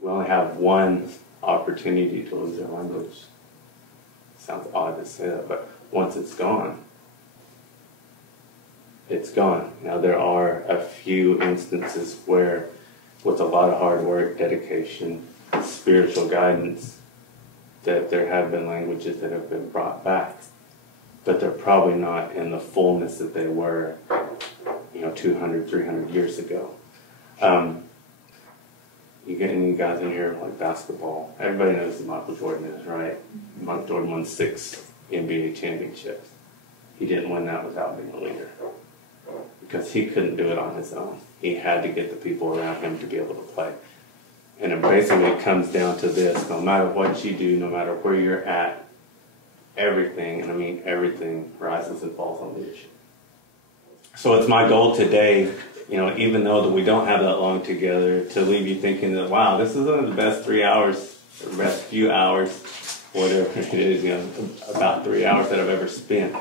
we only have one opportunity to lose our language. Sounds odd to say that, but once it's gone, it's gone. Now, there are a few instances where, with a lot of hard work, dedication, spiritual guidance, that there have been languages that have been brought back, but they're probably not in the fullness that they were, 200, 300 years ago. You get any guys in here like basketball? Everybody knows who Michael Jordan is, right? Michael Jordan won 6 NBA championships. He didn't win that without being a leader, because he couldn't do it on his own. He had to get the people around him to be able to play. And it basically comes down to this: no matter what you do, no matter where you're at, everything, and I mean everything, rises and falls on leadership. So it's my goal today, even though that we don't have that long together, to leave you thinking that, wow, this is one of the best 3 hours, or best few hours, whatever it is, about 3 hours that I've ever spent.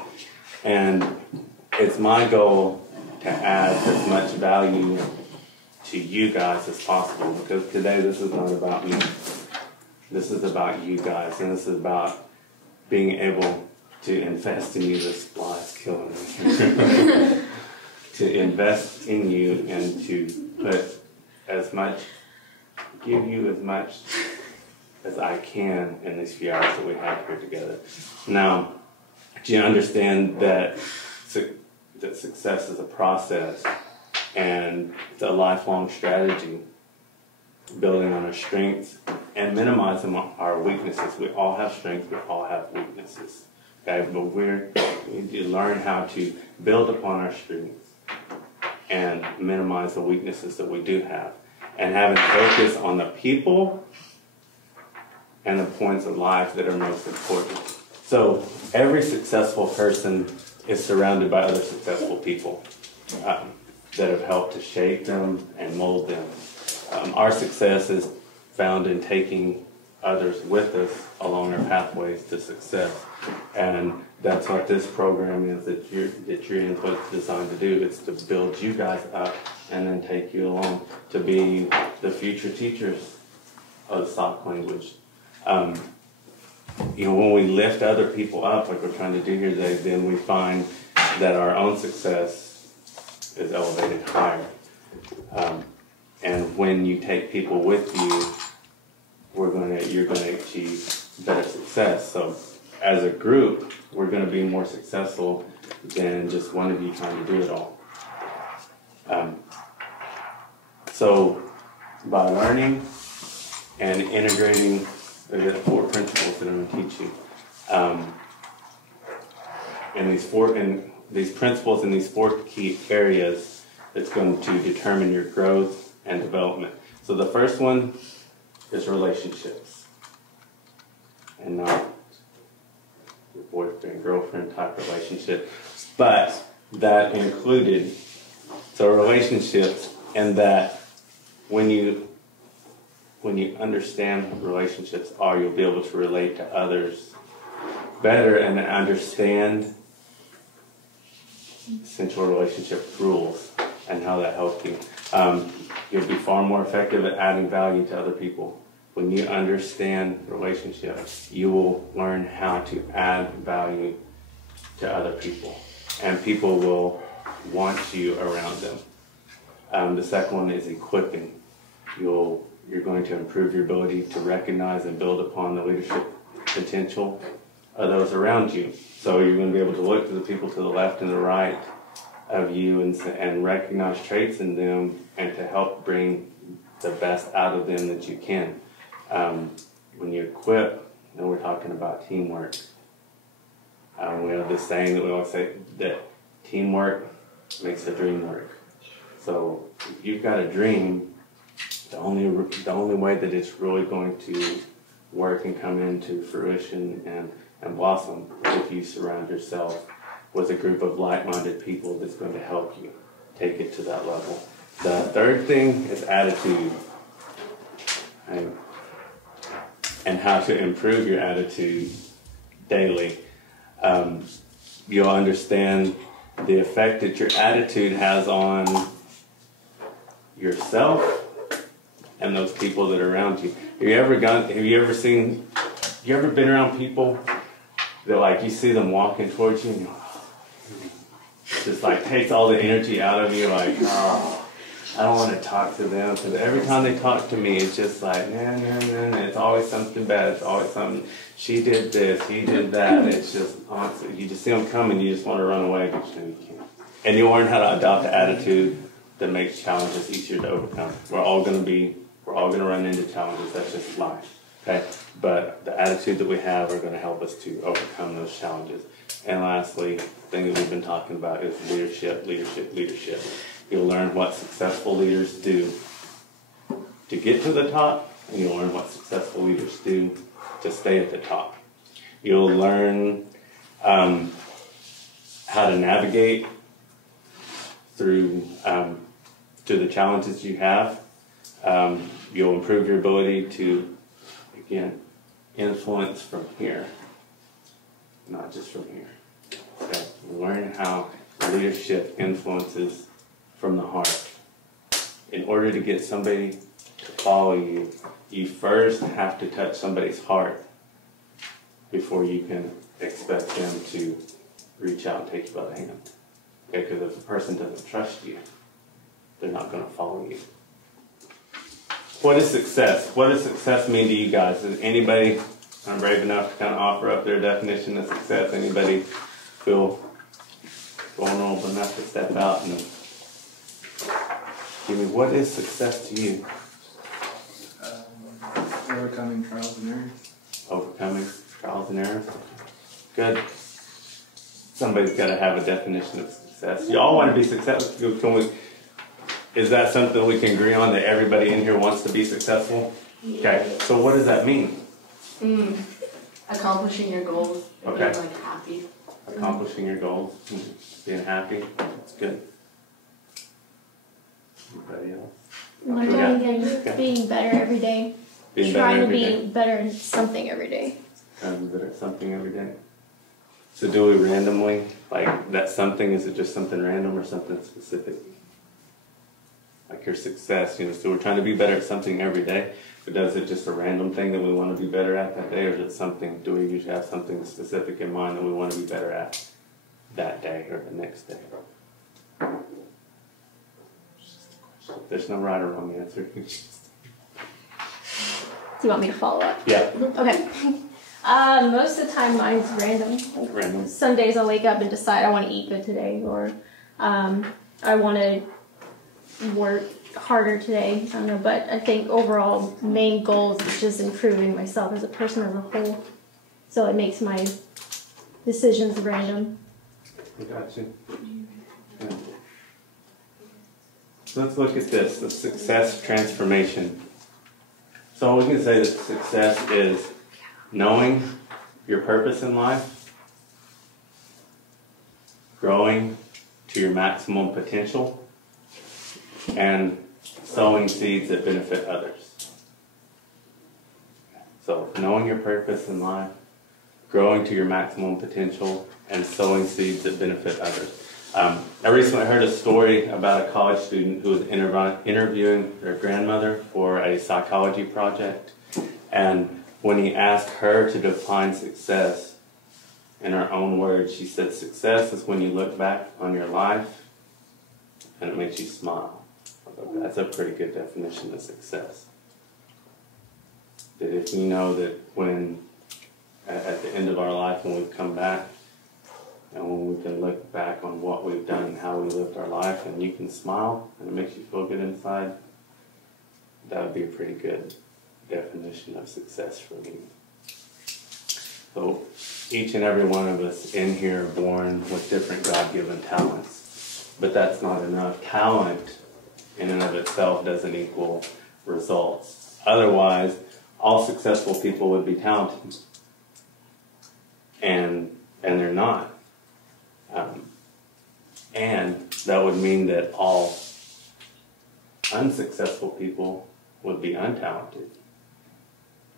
And it's my goal to add as much value to you guys as possible, because today this is not about me. This is about you guys, and this is about being able to invest in you. This fly is killing me. To invest in you and to give you as much as I can in these few hours that we have here together. Now, do you understand that success is a process, and it's a lifelong strategy, building on our strengths and minimizing our weaknesses? We all have strengths, we all have weaknesses. Okay? But we need to learn how to build upon our strengths and minimize the weaknesses that we do have, and having focus on the people and the points of life that are most important. So every successful person is surrounded by other successful people that have helped to shape them and mold them. Our success is found in taking others with us along our pathways to success, and that's what this program is that your input is designed to do. It's to build you guys up and then take you along to be the future teachers of SOC language. When we lift other people up, like we're trying to do here today, then we find that our own success is elevated higher. And when you take people with you, you're going to achieve better success. So as a group, we're going to be more successful than just one of you trying to do it all. So by learning and integrating, there's 4 principles that I'm going to teach you. And these principles in these 4 key areas, it's going to determine your growth and development. So the first one is relationships, and not your boyfriend, girlfriend type relationship, but that included, so relationships, and that when you understand what relationships are, you'll be able to relate to others better and understand essential relationship rules and how that helps you. You'll be far more effective at adding value to other people. When you understand relationships, you will learn how to add value to other people, and people will want you around them. The second one is equipping. You're going to improve your ability to recognize and build upon the leadership potential of those around you. So you're going to be able to look to the people to the left and the right of you and recognize traits in them, and to help bring the best out of them that you can. When you equip, we're talking about teamwork. We have this saying that we always say that teamwork makes the dream work. So if you've got a dream, the only way that it's really going to work and come into fruition and blossom is if you surround yourself with a group of like-minded people that's going to help you take it to that level. The third thing is attitude, and how to improve your attitude daily. You'll understand the effect that your attitude has on yourself and those people that are around you. Have you ever been around people that like you see them walking towards you and you're like, it just like takes all the energy out of you, like, oh, I don't want to talk to them, because every time they talk to me, it's just like, nah, nah, nah, nah. It's always something bad. It's always something, she did this, he did that. It's just, you just see them coming, you just want to run away, but you can't. And you learn how to adopt an attitude that makes challenges easier to overcome. We're all going to run into challenges. That's just life. Okay? But the attitude that we have are going to help us to overcome those challenges. And lastly, the thing that we've been talking about is leadership. You'll learn what successful leaders do to get to the top, and you'll learn what successful leaders do to stay at the top. You'll learn how to navigate through the challenges you have. You'll improve your ability to, again, influence from here, not just from here. Okay? Learn how leadership influences from the heart. In order to get somebody to follow you, you first have to touch somebody's heart before you can expect them to reach out and take you by the hand. Okay? Because if a person doesn't trust you, they're not going to follow you. What is success? What does success mean to you guys? Is anybody brave enough to kind of offer up their definition of success? Anybody feel vulnerable enough to step out and give me, what is success to you? Overcoming trials and errors. Overcoming trials and errors. Good. Somebody's got to have a definition of success. You all want to be successful. Is that something we can agree on, that everybody in here wants to be successful? Okay. So what does that mean? Accomplishing your goals. Okay. Being like happy. Accomplishing your goals. Being happy. That's good. Anybody else? Being better every day. Trying to be better in something every day. Trying to be better at something every day. So do we randomly, like that something, is it just something random or something specific? Like your success, so we're trying to be better at something every day, but is it just a random thing that we want to be better at that day, or is it something, do we usually have something specific in mind that we want to be better at that day or the next day? There's no right or wrong answer. Do you want me to follow up? Yeah. Okay. Most of the time mine's random. Random. Some days I'll wake up and decide I want to eat good today, or I want to work harder today. I don't know, but I think overall main goals is just improving myself as a person as a whole. So it makes my decisions random. I got you. Yeah. So let's look at this, the success transformation. So we can say that success is knowing your purpose in life, growing to your maximum potential, and sowing seeds that benefit others. So knowing your purpose in life, growing to your maximum potential, and sowing seeds that benefit others. I recently heard a story about a college student who was interviewing their grandmother for a psychology project. And when he asked her to define success in her own words, she said, success is when you look back on your life and it makes you smile. That's a pretty good definition of success. That if we know that when, at the end of our life, when we come back, and when we can look back on what we've done and how we lived our life, and you can smile, and it makes you feel good inside, that would be a pretty good definition of success for me. So each and every one of us in here are born with different God-given talents. But that's not enough. Talent in and of itself doesn't equal results. Otherwise, all successful people would be talented. And they're not. And that would mean that all unsuccessful people would be untalented.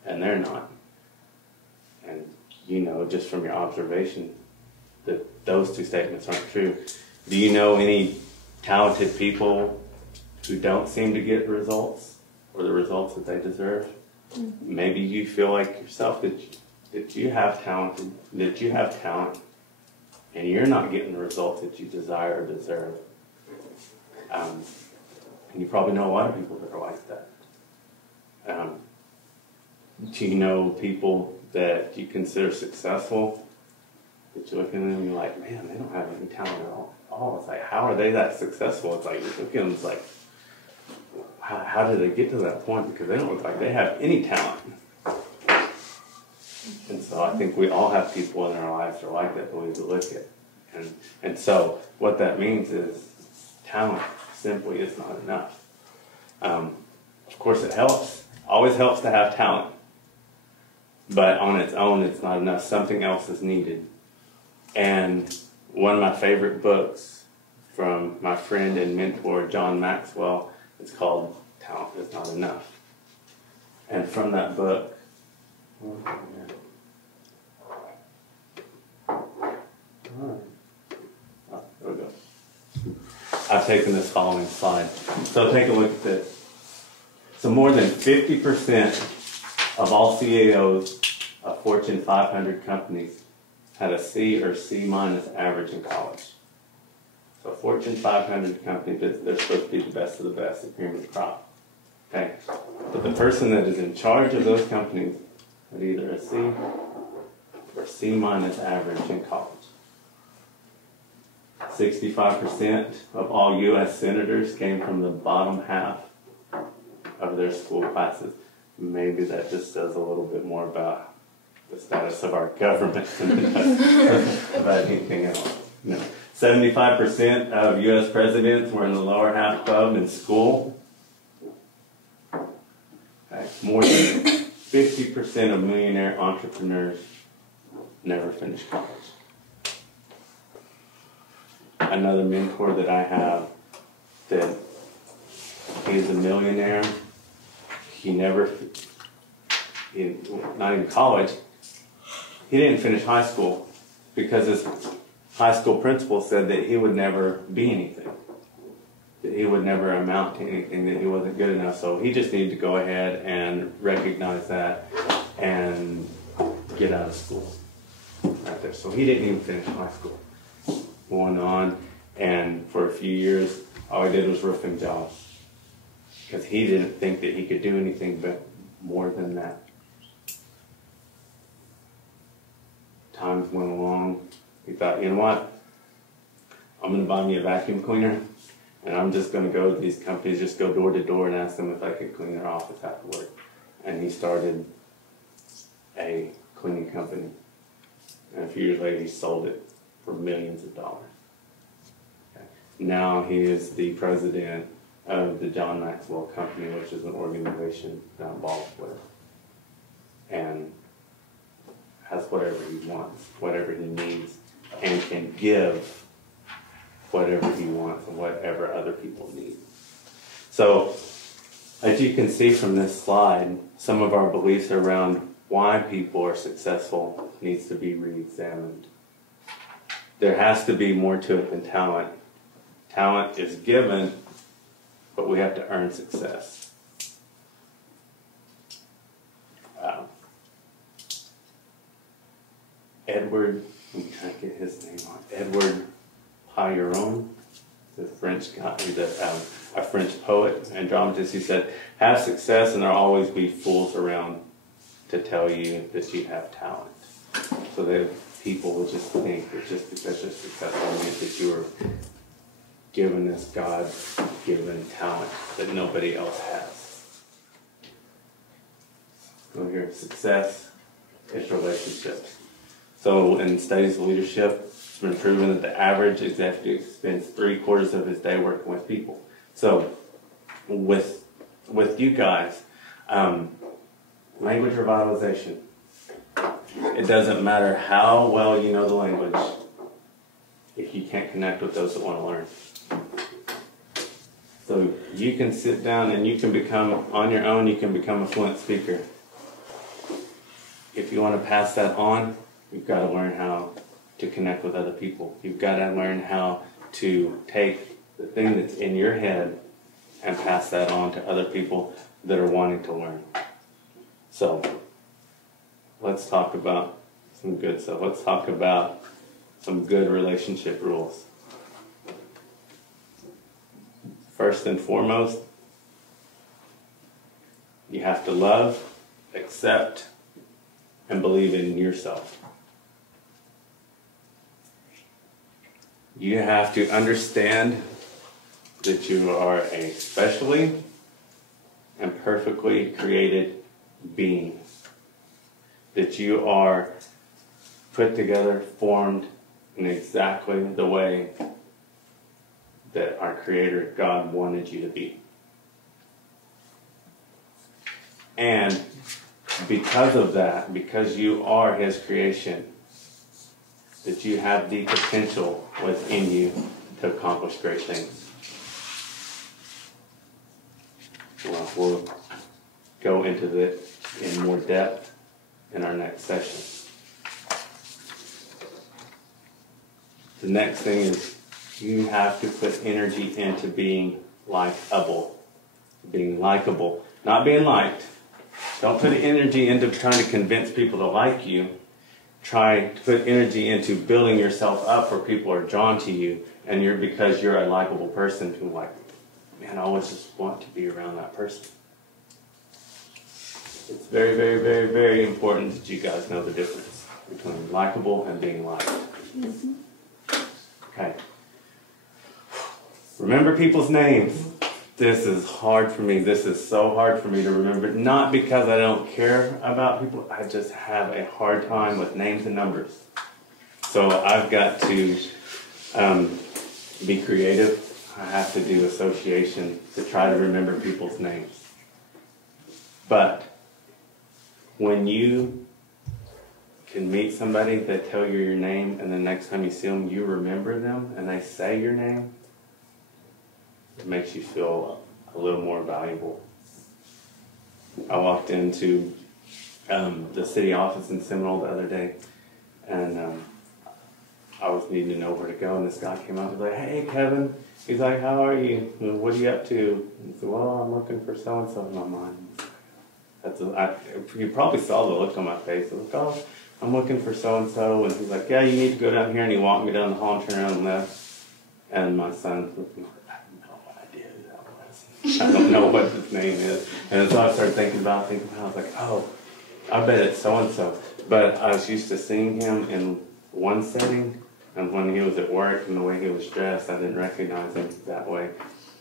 And they're not. And you know, just from your observation, that those two statements aren't true. Do you know any talented people who don't seem to get results? for the results that they deserve. Maybe you feel like yourself that you have talent, and you're not getting the results that you desire or deserve. And you probably know a lot of people that are like that. Do you know people that you consider successful, that you look at them and you're like, man, they don't have any talent at all. It's like, how are they that successful? It's like, you look at them, it's like, how did they get to that point? Because they don't look like they have any talent. And so I think we all have people in our lives that are like that we need to look at. And so what that means is talent simply is not enough. Of course it helps, always helps to have talent. But on its own, it's not enough. Something else is needed. And one of my favorite books from my friend and mentor, John Maxwell, it's called Talent is Not Enough. And from that book, there we go. I've taken this following slide. So take a look at this. So more than 50% of all CEOs of Fortune 500 companies had a C or C minus average in college. So Fortune 500 companies, they're supposed to be the best of the best, the cream of the crop. Okay? But the person that is in charge of those companies had either a C or C minus average in college. 65% of all U.S. senators came from the bottom half of their school classes. Maybe that just says a little bit more about the status of our government than it does about anything else. No. 75% of U.S. presidents were in the lower half club in school. Okay. More than 50% of millionaire entrepreneurs never finished college. Another mentor that I have, that he's a millionaire. Not in college, he didn't finish high school because his high school principal said that he would never be anything, that he would never amount to anything, that he wasn't good enough. So he just needed to go ahead and recognize that and get out of school right there. So he didn't even finish high school. Went on, and for a few years, all he did was roofing jobs because he didn't think that he could do anything but more than that. Times went along. He thought, you know what? I'm going to buy me a vacuum cleaner, and I'm just going to go to these companies, just go door to door and ask them if I could clean their office after work. And he started a cleaning company. And a few years later, he sold it for millions of dollars. Okay. Now he is the president of the John Maxwell Company, which is an organization that I'm involved with, and has whatever he wants, whatever he needs, and can give whatever he wants and whatever other people need. So, as you can see from this slide, some of our beliefs around why people are successful needs to be re-examined. There has to be more to it than talent. Talent is given, but we have to earn success. Edward, let me try to get his name on. Edward Pailleron, the French guy, a French poet and dramatist. He said, "Have success, and there'll always be fools around to tell you that you have talent." So that people will just think that just because you're successful means that you are given this God-given talent that nobody else has. Go here. Success is relationships. So in studies of leadership, it's been proven that the average executive spends 3/4 of his day working with people. So with you guys, language revitalization. It doesn't matter how well you know the language if you can't connect with those that want to learn. So you can sit down and you can become, on your own, you can become a fluent speaker. If you want to pass that on, you've got to learn how to connect with other people. You've got to learn how to take the thing that's in your head and pass that on to other people that are wanting to learn. So let's talk about some good stuff. Let's talk about some good relationship rules. First and foremost, you have to love, accept, and believe in yourself. You have to understand that you are a specially and perfectly created being. That you are put together, formed in exactly the way that our Creator God wanted you to be. And because of that, because you are His creation, that you have the potential within you to accomplish great things. Well, we'll go into that in more depth in our next session. The next thing is you have to put energy into being likable. Being likable. Not being liked. Don't put energy into trying to convince people to like you. Try to put energy into building yourself up where people are drawn to you, and because you're a likable person who man, I always just want to be around that person. It's very, very, very, very important that you guys know the difference between likable and being liked. Mm-hmm. Okay. Remember people's names. This is hard for me. This is so hard for me to remember. Not because I don't care about people. I just have a hard time with names and numbers. So I've got to be creative. I have to do association to try to remember people's names. But when you can meet somebody that tell you your name and the next time you see them, you remember them and they say your name, it makes you feel a little more valuable. I walked into the city office in Seminole the other day, and I was needing to know where to go, and this guy came up and was like, "Hey, Kevin." He's like, "How are you? What are you up to?" And I said, "Well, I'm looking for so-and-so in my mind." You probably saw the look on my face. I was like, "Oh, I'm looking for so-and-so." And he's like, "Yeah, you need to go down here." And he walked me down the hall and turned around and left. And my son looked at me like, "I have no idea who that was. I don't know what his name is." And so I started thinking about it. I was like, "Oh, I bet it's so-and-so." But I was used to seeing him in one setting, and when he was at work and the way he was dressed, I didn't recognize him that way.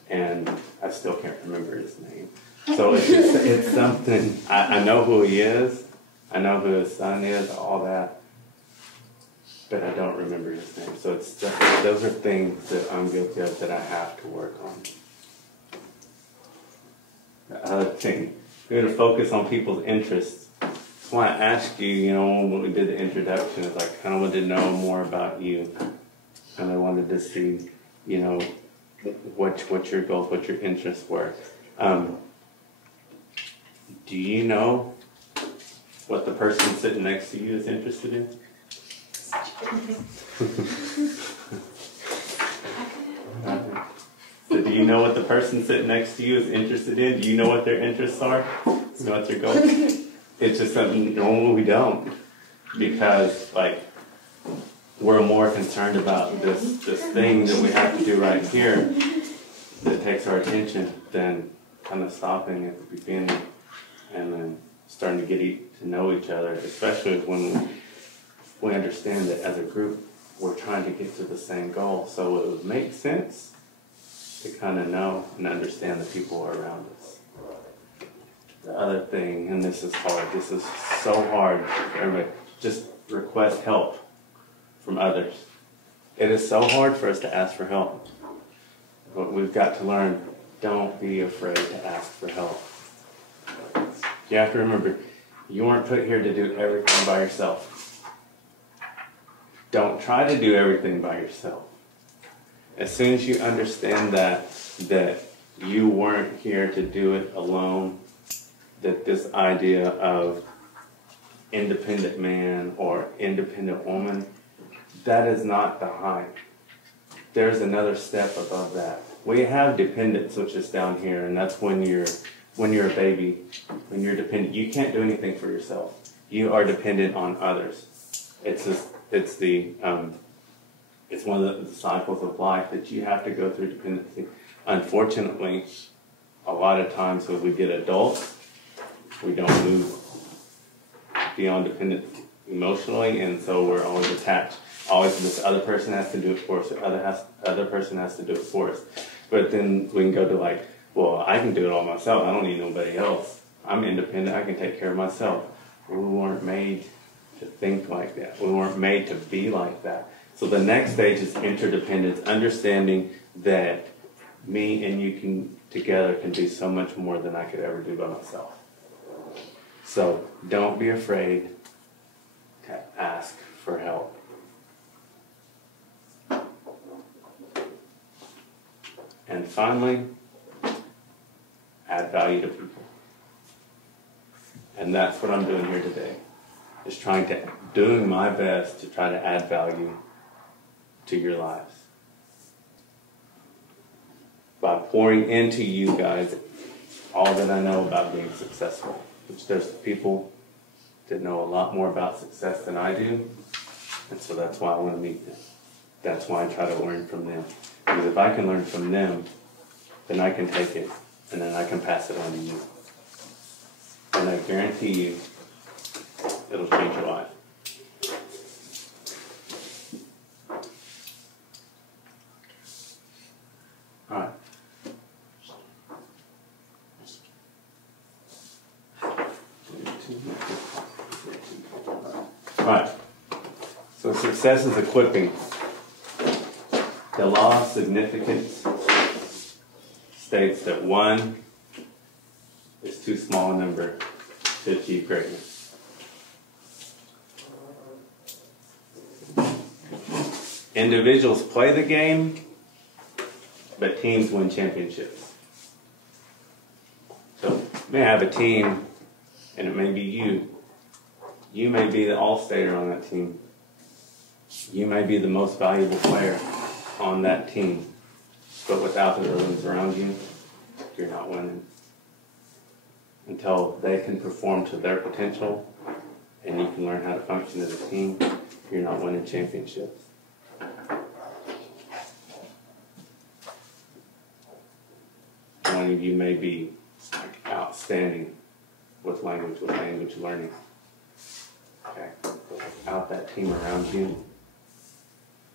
And I still can't remember his name. So it's something, I know who he is, I know who his son is, all that, but I don't remember his name. So those are things that I'm guilty of that I have to work on. The other thing, we're going to focus on people's interests. That's why I asked you, when we did the introduction, is I kind of wanted to know more about you. And I wanted to see, what your goals, what your interests were. Do you know what the person sitting next to you is interested in? So do you know what the person sitting next to you is interested in? Do you know what their interests are? Do you know what their goals are? It's just something normal we don't. Because, we're more concerned about this thing that we have to do right here that takes our attention than kind of stopping at the beginning and then starting to get to know each other, especially when we understand that as a group we're trying to get to the same goal. So it would make sense to kind of know and understand the people around us. The other thing, and this is hard, this is so hard for everybody, just request help from others. It is so hard for us to ask for help. But we've got to learn, don't be afraid to ask for help. You have to remember, you weren't put here to do everything by yourself. Don't try to do everything by yourself. As soon as you understand that you weren't here to do it alone, that this idea of independent man or independent woman, that is not the height. There's another step above that. We have dependence, which is down here, and that's when you're a baby, when you're dependent. You can't do anything for yourself. You are dependent on others. It's one of the cycles of life that you have to go through dependency. Unfortunately, a lot of times when we get adults, we don't move beyond dependence emotionally, and so we're always attached. Always, this other person has to do it for us, or other person has to do it for us. But then we can go to like, well, I can do it all myself. I don't need nobody else. I'm independent. I can take care of myself. We weren't made to think like that. We weren't made to be like that. So the next stage is interdependence, understanding that me and you together can do so much more than I could ever do by myself. So don't be afraid to ask for help. And finally, add value to people. And that's what I'm doing here today, is doing my best to try to add value to your lives. By pouring into you guys all that I know about being successful. Which there's people that know a lot more about success than I do. And so that's why I want to meet them. That's why I try to learn from them. Because if I can learn from them, then I can take it and then I can pass it on to you. And I guarantee you, it'll change your life. All right. All right. So success is equipping. The law of significance states that one is too small a number to achieve greatness. Individuals play the game, but teams win championships. So you may have a team, and it may be you. You may be the all-stater on that team. You may be the most valuable player on that team. But without the other ones around you, you're not winning. Until they can perform to their potential and you can learn how to function as a team, you're not winning championships. One of you may be outstanding with language learning. Okay. But without that team around you,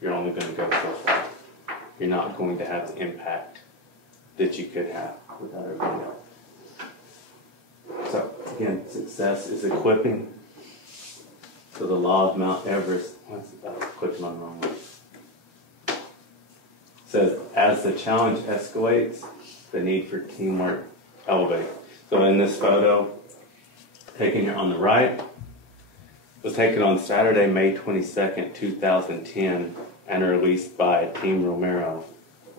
you're only going to go so far. You're not going to have the impact that you could have without everyone else. So, again, success is equipping. So the law of Mount Everest, clicking on the wrong one, says, as the challenge escalates, the need for teamwork elevates. So in this photo, taken here on the right, was taken on Saturday, May 22nd, 2010, and released by Team Romero.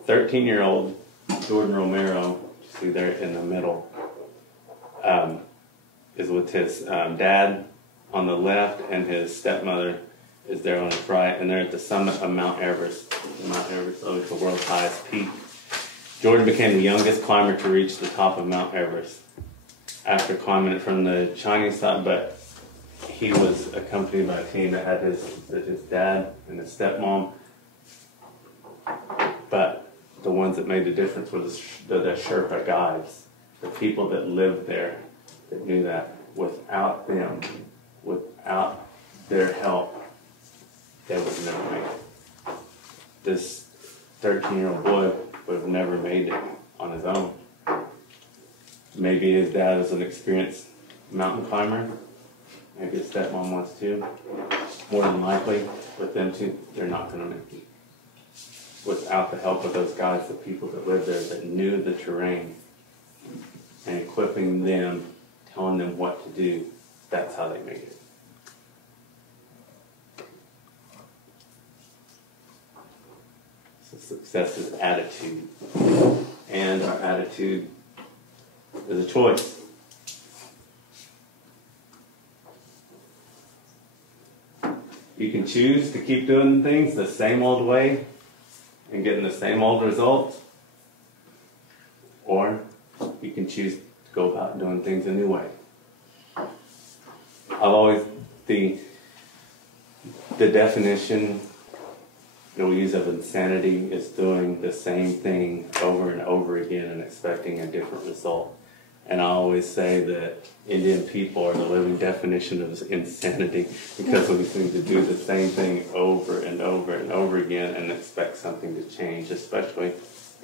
13-year-old Jordan Romero, you see there in the middle, is with his dad on the left, and his stepmother is there on his right, and they're at the summit of Mount Everest. Mount Everest is the world's highest peak. Jordan became the youngest climber to reach the top of Mount Everest after climbing it from the Chinese side, but he was accompanied by a team that had his dad and his stepmom. But the ones that made the difference were the Sherpa guides, the people that lived there that knew that. Without them, without their help, they would never make it. This 13-year-old boy would have never made it on his own. Maybe his dad was an experienced mountain climber. Maybe his stepmom was too. More than likely, with them two, they're not going to make it. Without the help of those guys, the people that lived there that knew the terrain, and equipping them, telling them what to do, that's how they made it. So success is attitude. And our attitude is a choice. You can choose to keep doing things the same old way and getting the same old results, or you can choose to go about doing things a new way. The definition that we use of insanity is doing the same thing over and over again and expecting a different result. And I always say that Indian people are the living definition of insanity because we seem to do the same thing over and over and over again and expect something to change, especially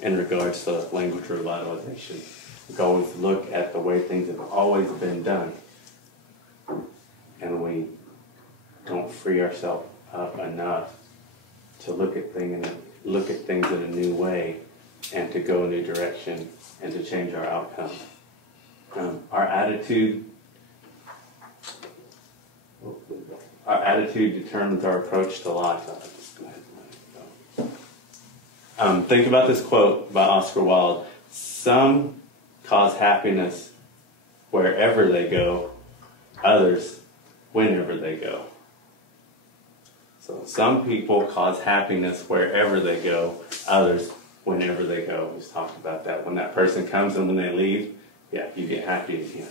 in regards to language revitalization. We always look at the way things have always been done, and we don't free ourselves up enough to look at things in a new way and to go a new direction and to change our outcome. Our attitude determines our approach to life. Think about this quote by Oscar Wilde. Some cause happiness wherever they go, others whenever they go. So some people cause happiness wherever they go, others whenever they go. We just talked about that. When that person comes and when they leave, yeah, you get happy again.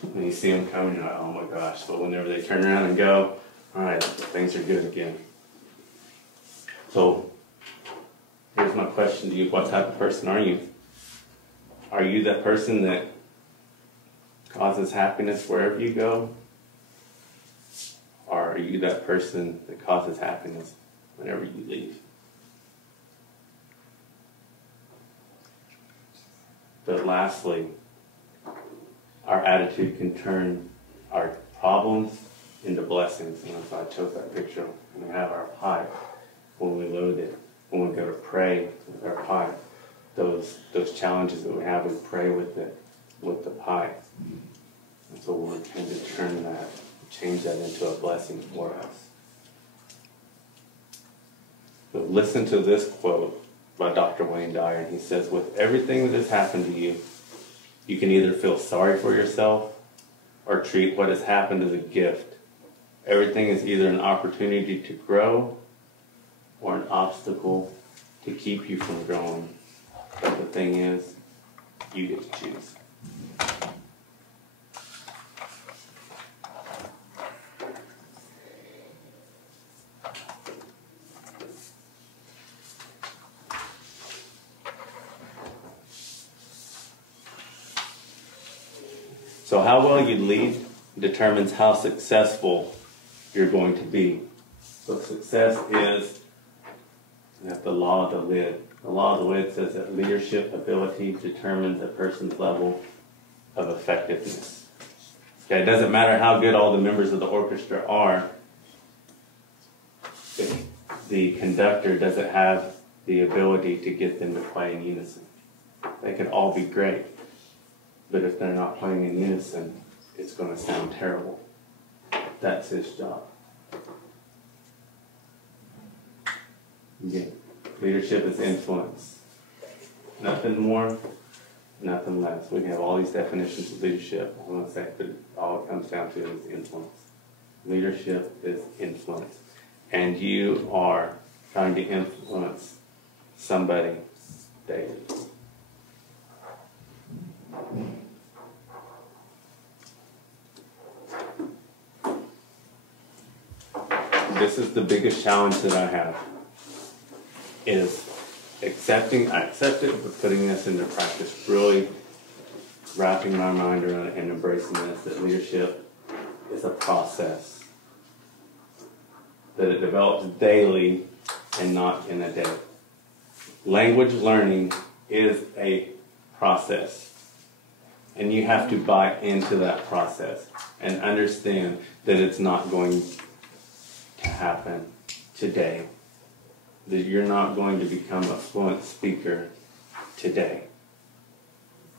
When you see them coming, you're like, oh my gosh. But whenever they turn around and go, all right, things are good again. So here's my question to you. What type of person are you? Are you that person that causes happiness wherever you go? Or are you that person that causes happiness whenever you leave? But lastly, our attitude can turn our problems into blessings. And that's why I chose that picture. And we have our pipe when we load it. When we go to pray with our pipe, those challenges that we have, we pray with it, with the pipe. And so we're trying to turn that, change that into a blessing for us. So listen to this quote by Dr. Wayne Dyer. And he says, with everything that has happened to you, you can either feel sorry for yourself or treat what has happened as a gift. Everything is either an opportunity to grow or an obstacle to keep you from growing. But the thing is, you get to choose. So how well you lead determines how successful you're going to be. So success is the law of the lid. The law of the lid says that leadership ability determines a person's level of effectiveness. Okay, it doesn't matter how good all the members of the orchestra are if the conductor doesn't have the ability to get them to play in unison. They can all be great, but if they're not playing in unison, it's going to sound terrible. That's his job. Again, leadership is influence. Nothing more, nothing less. We have all these definitions of leadership. I want to say, but all it comes down to is influence. Leadership is influence. And you are trying to influence somebody daily. This is the biggest challenge that I have, is I accept it, but putting this into practice, really wrapping my mind around it and embracing this, that leadership is a process, that it develops daily and not in a day. Language learning is a process, and you have to buy into that process and understand that it's not going to happen today, that you're not going to become a fluent speaker today,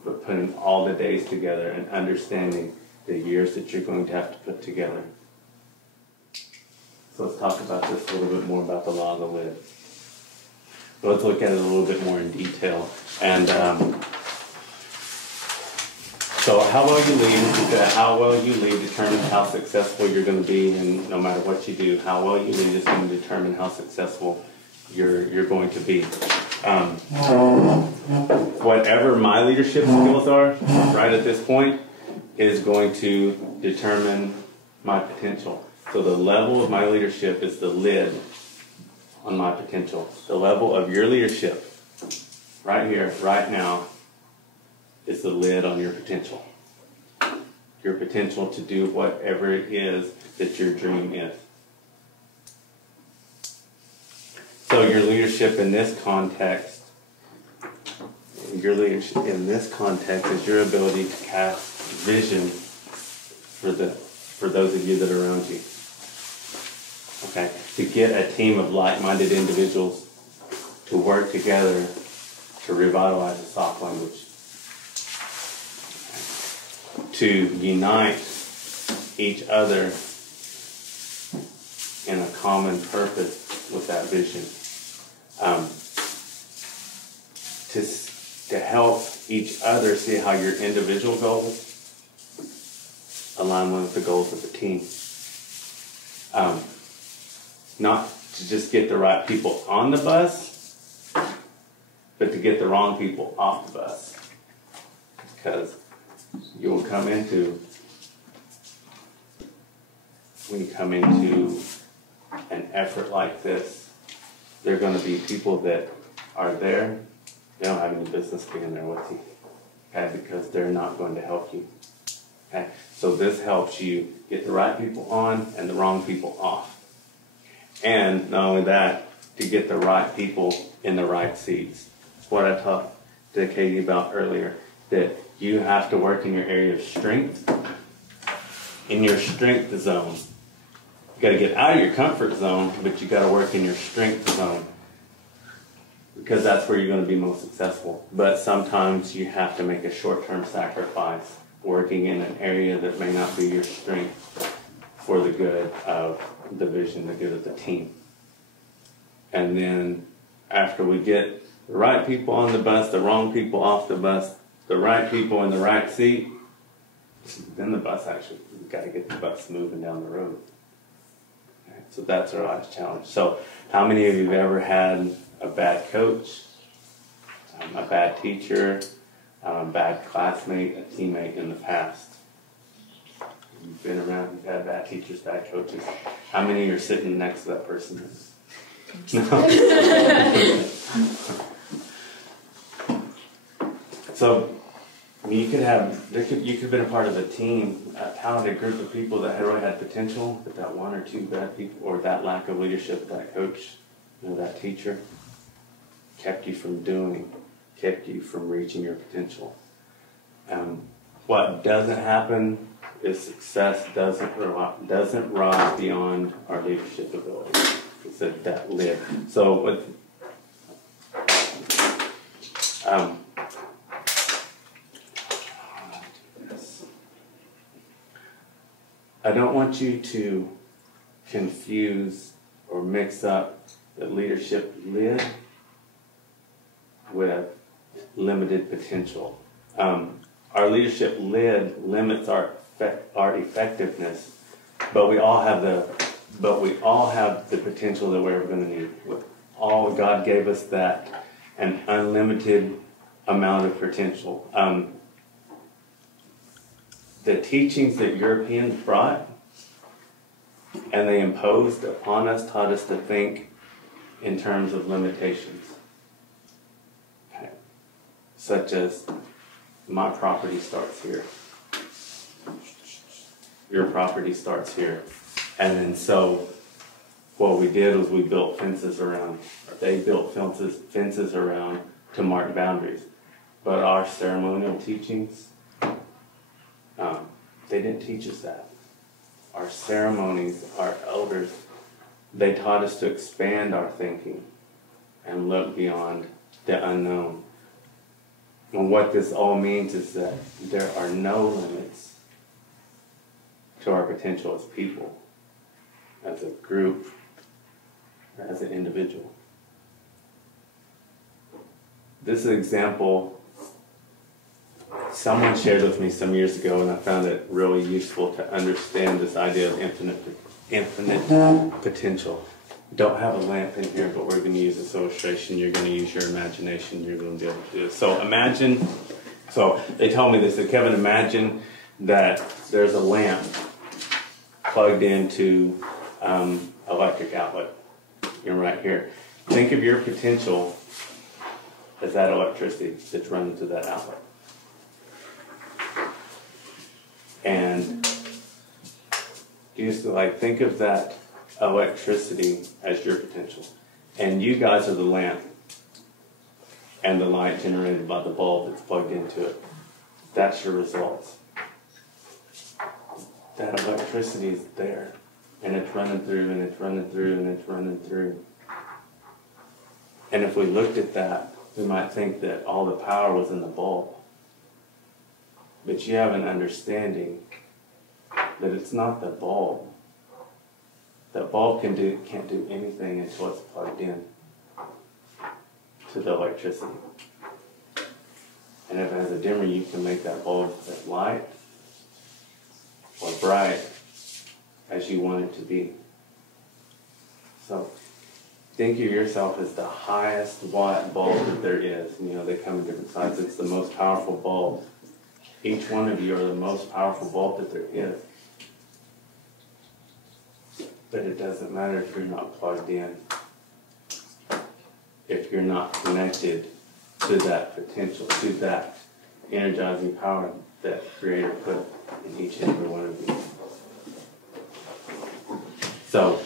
but putting all the days together and understanding the years that you're going to have to put together. So let's talk about this a little bit more, about the law of the lid. So let's look at it a little bit more in detail. And so how well you lead determines how successful you're going to be, and no matter what you do, how well you lead is going to determine how successful you're going to be. whatever my leadership skills are right at this point is going to determine my potential. So the level of my leadership is the lid on my potential. The level of your leadership right here, right now, is the lid on your potential. Your potential to do whatever it is that your dream is. So your leadership in this context, is your ability to cast vision for those of you that are around you. Okay, to get a team of like-minded individuals to work together to revitalize the soft language. To unite each other in a common purpose with that vision. To help each other see how your individual goals align with the goals of the team. Not to just get the right people on the bus, but to get the wrong people off the bus. Because when you come into an effort like this, there are going to be people that are there, they don't have any business being there with you, okay, because they're not going to help you. Okay? So this helps you get the right people on and the wrong people off. And not only that, to get the right people in the right seats. It's what I talked to Katie about earlier, that you have to work in your area of strength, in your strength zone. You got to get out of your comfort zone, but you got to work in your strength zone, because that's where you're going to be most successful. But sometimes you have to make a short-term sacrifice, working in an area that may not be your strength for the good of the vision, the good of the team. And then after we get the right people on the bus, the wrong people off the bus, the right people in the right seat, then the bus actually, we've got to get the bus moving down the road. Okay, so that's our last challenge. So how many of you have ever had a bad coach, a bad teacher, a bad classmate, a teammate in the past? You've been around, you've had bad teachers, bad coaches. How many of you are sitting next to that person? No. So you could have been a part of a team, a talented group of people that had really had potential, but that one or two bad people, or that lack of leadership, that coach, that teacher, kept you from reaching your potential. What doesn't happen is success doesn't rise beyond our leadership ability. It's that lid. So with I don't want you to confuse or mix up the leadership lid with limited potential. Our leadership lid limits our effectiveness, but we all have the potential that we're ever going to need. All God gave us that, an unlimited amount of potential. The teachings that Europeans brought and they imposed upon us taught us to think in terms of limitations. Okay. Such as, my property starts here. Your property starts here. And then so what we did was we built fences around, or they built fences around to mark boundaries. But our ceremonial teachings, they didn't teach us that. Our ceremonies, our elders, they taught us to expand our thinking and look beyond the unknown. And what this all means is that there are no limits to our potential as people, as a group, or as an individual. This is an example someone shared with me some years ago, and I found it really useful to understand this idea of infinite potential. don't have a lamp in here, but we're going to use this illustration. You're going to use your imagination. You're going to be able to do it. So imagine, so they told me this, that Kevin, imagine that there's a lamp plugged into electric outlet. You're right here. Think of your potential as that electricity that's running through that outlet. And used to think of that electricity as your potential. And you guys are the lamp and the light generated by the bulb that's plugged into it. That's your results. That electricity is there. And it's running through, and it's running through, and it's running through. And if we looked at that, we might think that all the power was in the bulb. But you have an understanding that it's not the bulb. That bulb can't do anything until it's plugged in to the electricity. And if it has a dimmer, you can make that bulb as light or bright as you want it to be. So think of yourself as the highest watt bulb that there is. They come in different sizes. It's the most powerful bulb. Each one of you are the most powerful bulb that there is. But it doesn't matter if you're not plugged in, if you're not connected to that potential, to that energizing power that Creator put in each and every one of you. So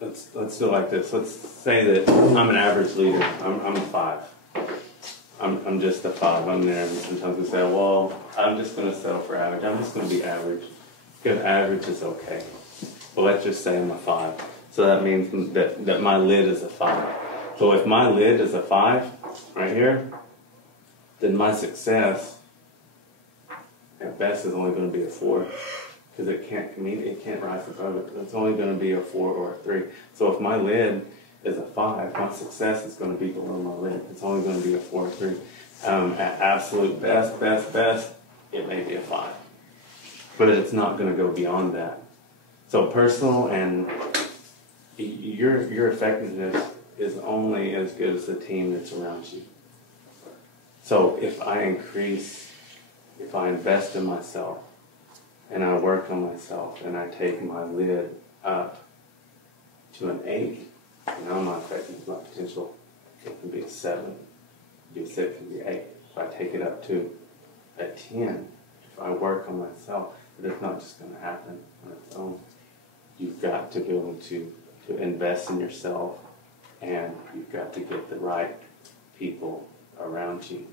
let's do it like this. Let's say that I'm an average leader. I'm a 5. I'm just a 5. I'm there. And sometimes we say, well, I'm just going to settle for average. I'm just going to be average. Good, average is okay. Well, let's just say I'm a 5. So that means that my lid is a 5. So if my lid is a 5 right here, then my success at best is only going to be a 4, because it can't rise above it. It's only going to be a 4 or a 3. So if my lid is a 5, my success is going to be below my lid. It's only going to be a 4 or 3. At absolute best, it may be a 5. But it's not going to go beyond that. So personal and your effectiveness is only as good as the team that's around you. So if I invest in myself, and I work on myself, and I take my lid up to an 8, my effectiveness, my potential, it can be a 7, it can be a 6, it can be 8. If I take it up to a 10, if I work on myself, but it's not just going to happen on its own. You've got to be able to invest in yourself, and you've got to get the right people around you.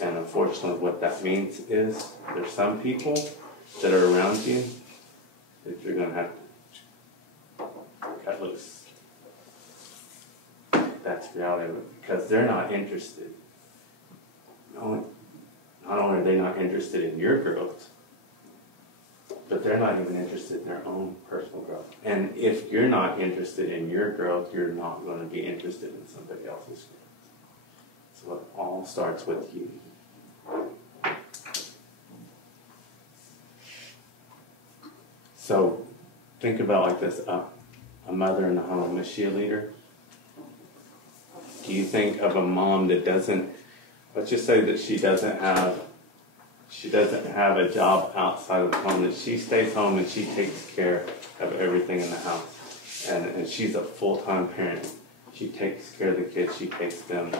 And unfortunately, what that means is there's some people that are around you that you're going to have to cut loose. That's reality, because they're not interested. Not only are they not interested in your growth, but they're not even interested in their own personal growth. And if you're not interested in your growth, you're not going to be interested in somebody else's growth. So it all starts with you. So think about like this, a mother in the home, is she a leader? Do you think of a mom that doesn't, let's just say that she doesn't have a job outside of the home, that she stays home and she takes care of everything in the house. And she's a full-time parent. She takes care of the kids. She takes them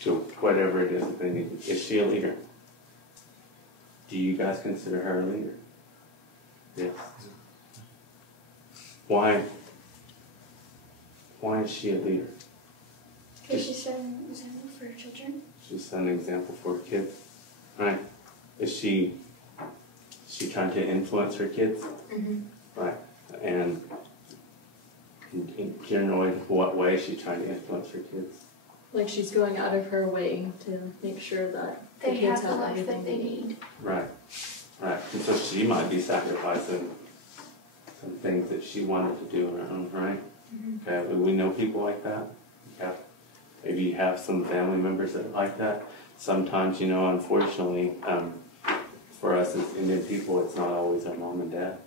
to whatever it is that they need. Is she a leader? Do you guys consider her a leader? Yes. Why is she a leader? Because she's setting an example for her children. She's setting an example for her kids. Right. Is she trying to influence her kids? Mm-hmm. Right. And in generally, what way is she trying to influence her kids? Like she's going out of her way to make sure that the They kids have the life everything that they need. Right. Right. And so she might be sacrificing some things that she wanted to do on her own, right? Mm-hmm. Okay. We know people like that. Maybe you have some family members that are like that. Sometimes, unfortunately, for us as Indian people, it's not always our mom and dad.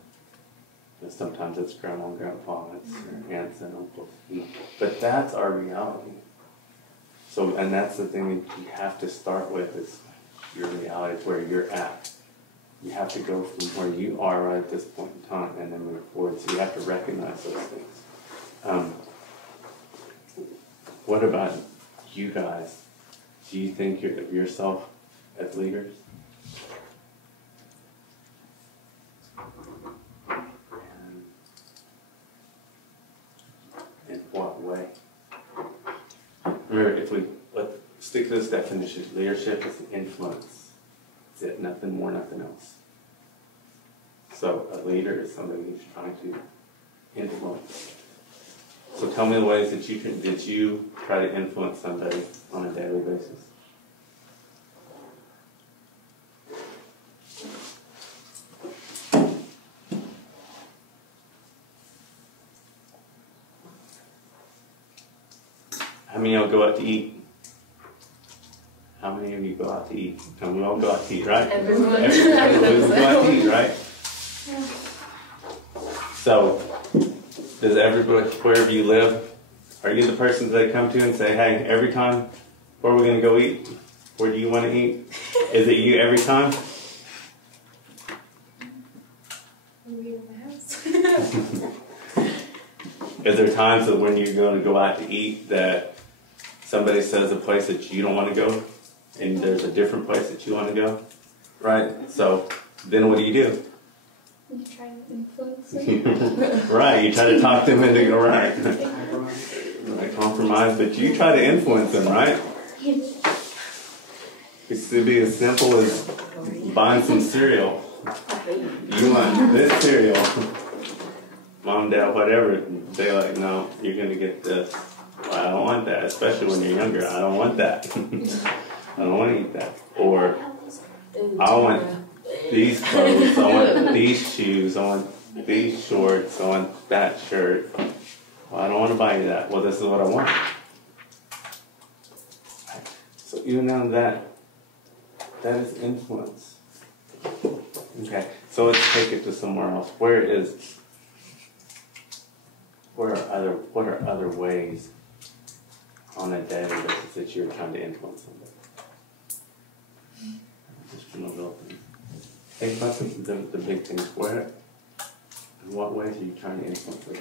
And sometimes it's grandma and grandpa, it's your aunts and uncles. But that's our reality. So, and that's the thing that you have to start with is your reality, where you're at. You have to go from where you are right at this point in time and then move forward. So you have to recognize those things. What about you guys? Do you think of yourself as leaders? In what way? Remember, let's stick to this definition. Leadership is influence. That's it, nothing more, nothing else. So a leader is somebody who's trying to influence. So tell me the ways that you try to influence somebody on a daily basis. How many of y'all go out to eat? How many of you go out to eat? And we all go out to eat, right? Everyone. Everyone go out to eat, right? Yeah. So, does everybody, wherever you live, are you the person that they come to and say, hey, every time, where are we going to go eat? Where do you want to eat? Is it you every time? We in the house. Is there times that when you're going to go out to eat that somebody says a place that you don't want to go and there's a different place that you want to go? Right? So then what do? You try to influence them. Right, you try to talk them into go right. Right, compromise, but you try to influence them, right? It could be as simple as buying some cereal. You want this cereal. Mom, dad, whatever, they're like, no, you're going to get this. Well, I don't want that, especially when you're younger. I don't want that. I don't want to eat that. Or, I want these clothes, I want these shoes, I want these shorts, I want that shirt. Well, I don't want to buy you that. Well, this is what I want. So even now that is influence. Okay, so let's take it to somewhere else. What are other ways on a daily basis that you're trying to influence somebody? Just from the little things. Think about the big things. In what ways are you trying to influence them?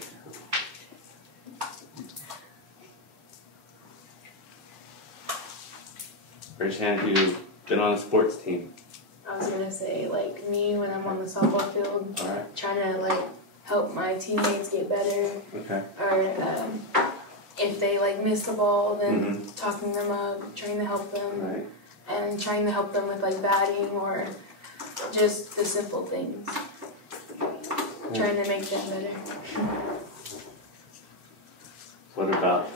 Raise your hand if you've been on a sports team. I was gonna say, like me when I'm on the softball field, All right. trying to like help my teammates get better, Okay. or if they like miss the ball, then talking them up, trying to help them, Right. and trying to help them with like batting or just the simple things, trying to make them better. What about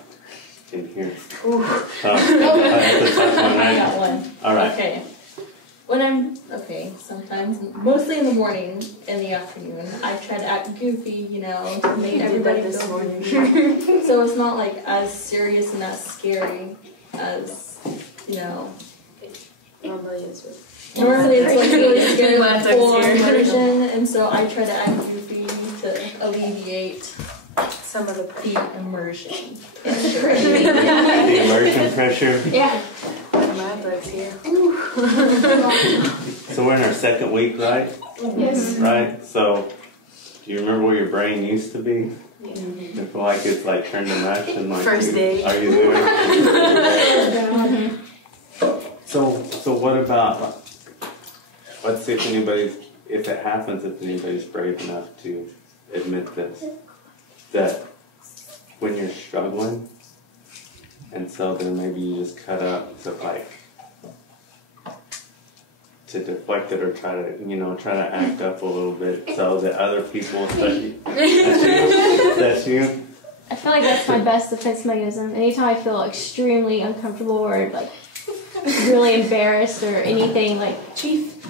in here? Ooh. That's a tough one, I right? got one. All right. Okay. Sometimes, mostly in the morning, in the afternoon, I try to act goofy, to make everybody this feel morning. So it's not like as serious and as scary as, Normally it's Normally it's like really scary, Glad like full-on I'm here. version, and so I try to act goofy to alleviate some of the pressure. the immersion. The immersion pressure. Yeah. My butt's here. So we're in our second week, right? Yes. Right? So do you remember where your brain used to be? Yeah. I feel like it's like turned to mush and like First day. Are you there? So what about, let's see if it happens, if anybody's brave enough to admit this, that when you're struggling, and so then maybe you just cut up to deflect it or try to act up a little bit so that other people, especially, that's you? I feel like that's my best defense mechanism. Anytime I feel extremely uncomfortable or like really embarrassed or anything, like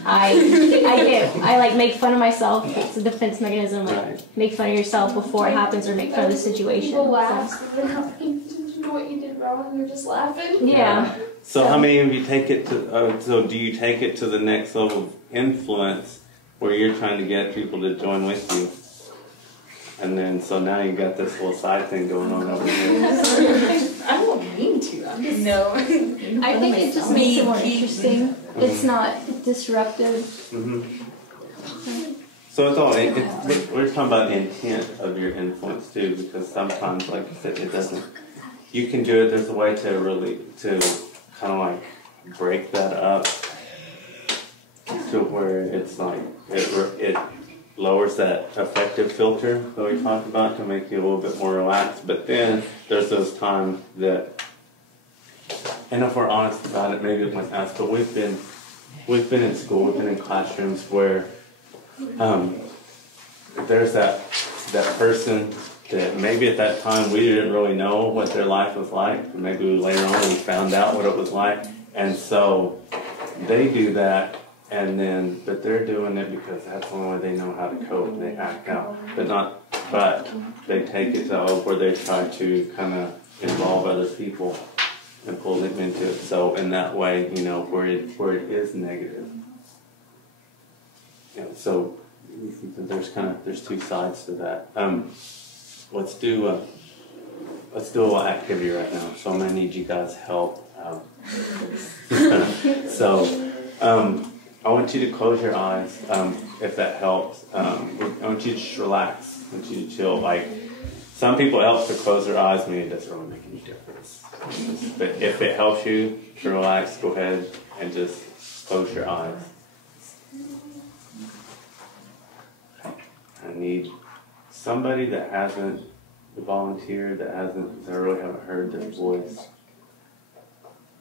I like make fun of myself. It's a defense mechanism. Like Right. make fun of yourself before it happens or make fun of the situation. People laugh when you know what you did wrong and you're just laughing. Yeah. So how many of you take it to, so do you take it to the next level of influence where you're trying to get people to join with you? And then, so now you got this little side thing going on over here. I don't mean to. I'm just No. I think it just makes it more interesting. It's not disruptive. So it's all, we're talking about the intent of your influence too, because sometimes, like you said, it doesn't, you can do it, there's a way to really, to kind of like break that up to where it's like, it lowers that affective filter that we talked about to make you a little bit more relaxed. But then there's those times that, and if we're honest about it, maybe it wasn't us, but we've been in school, we've been in classrooms where there's that person that maybe at that time we didn't really know what their life was like. Maybe later on we found out what it was like, and so they do that. And then, but they're doing it because that's the only way they know how to cope, and they act out. But they take it to where they try to kind of involve other people and pull them into it. So in that way, you know, where it is negative. You know, so there's two sides to that. Let's do a little activity right now. So I'm gonna need you guys' help. I want you to close your eyes, if that helps. I want you to just relax. I want you to chill. Like, some people it helps to close their eyes. I mean, it doesn't really make any difference. But if it helps you to relax, go ahead and just close your eyes. I need somebody that hasn't volunteered, that I really haven't heard their voice,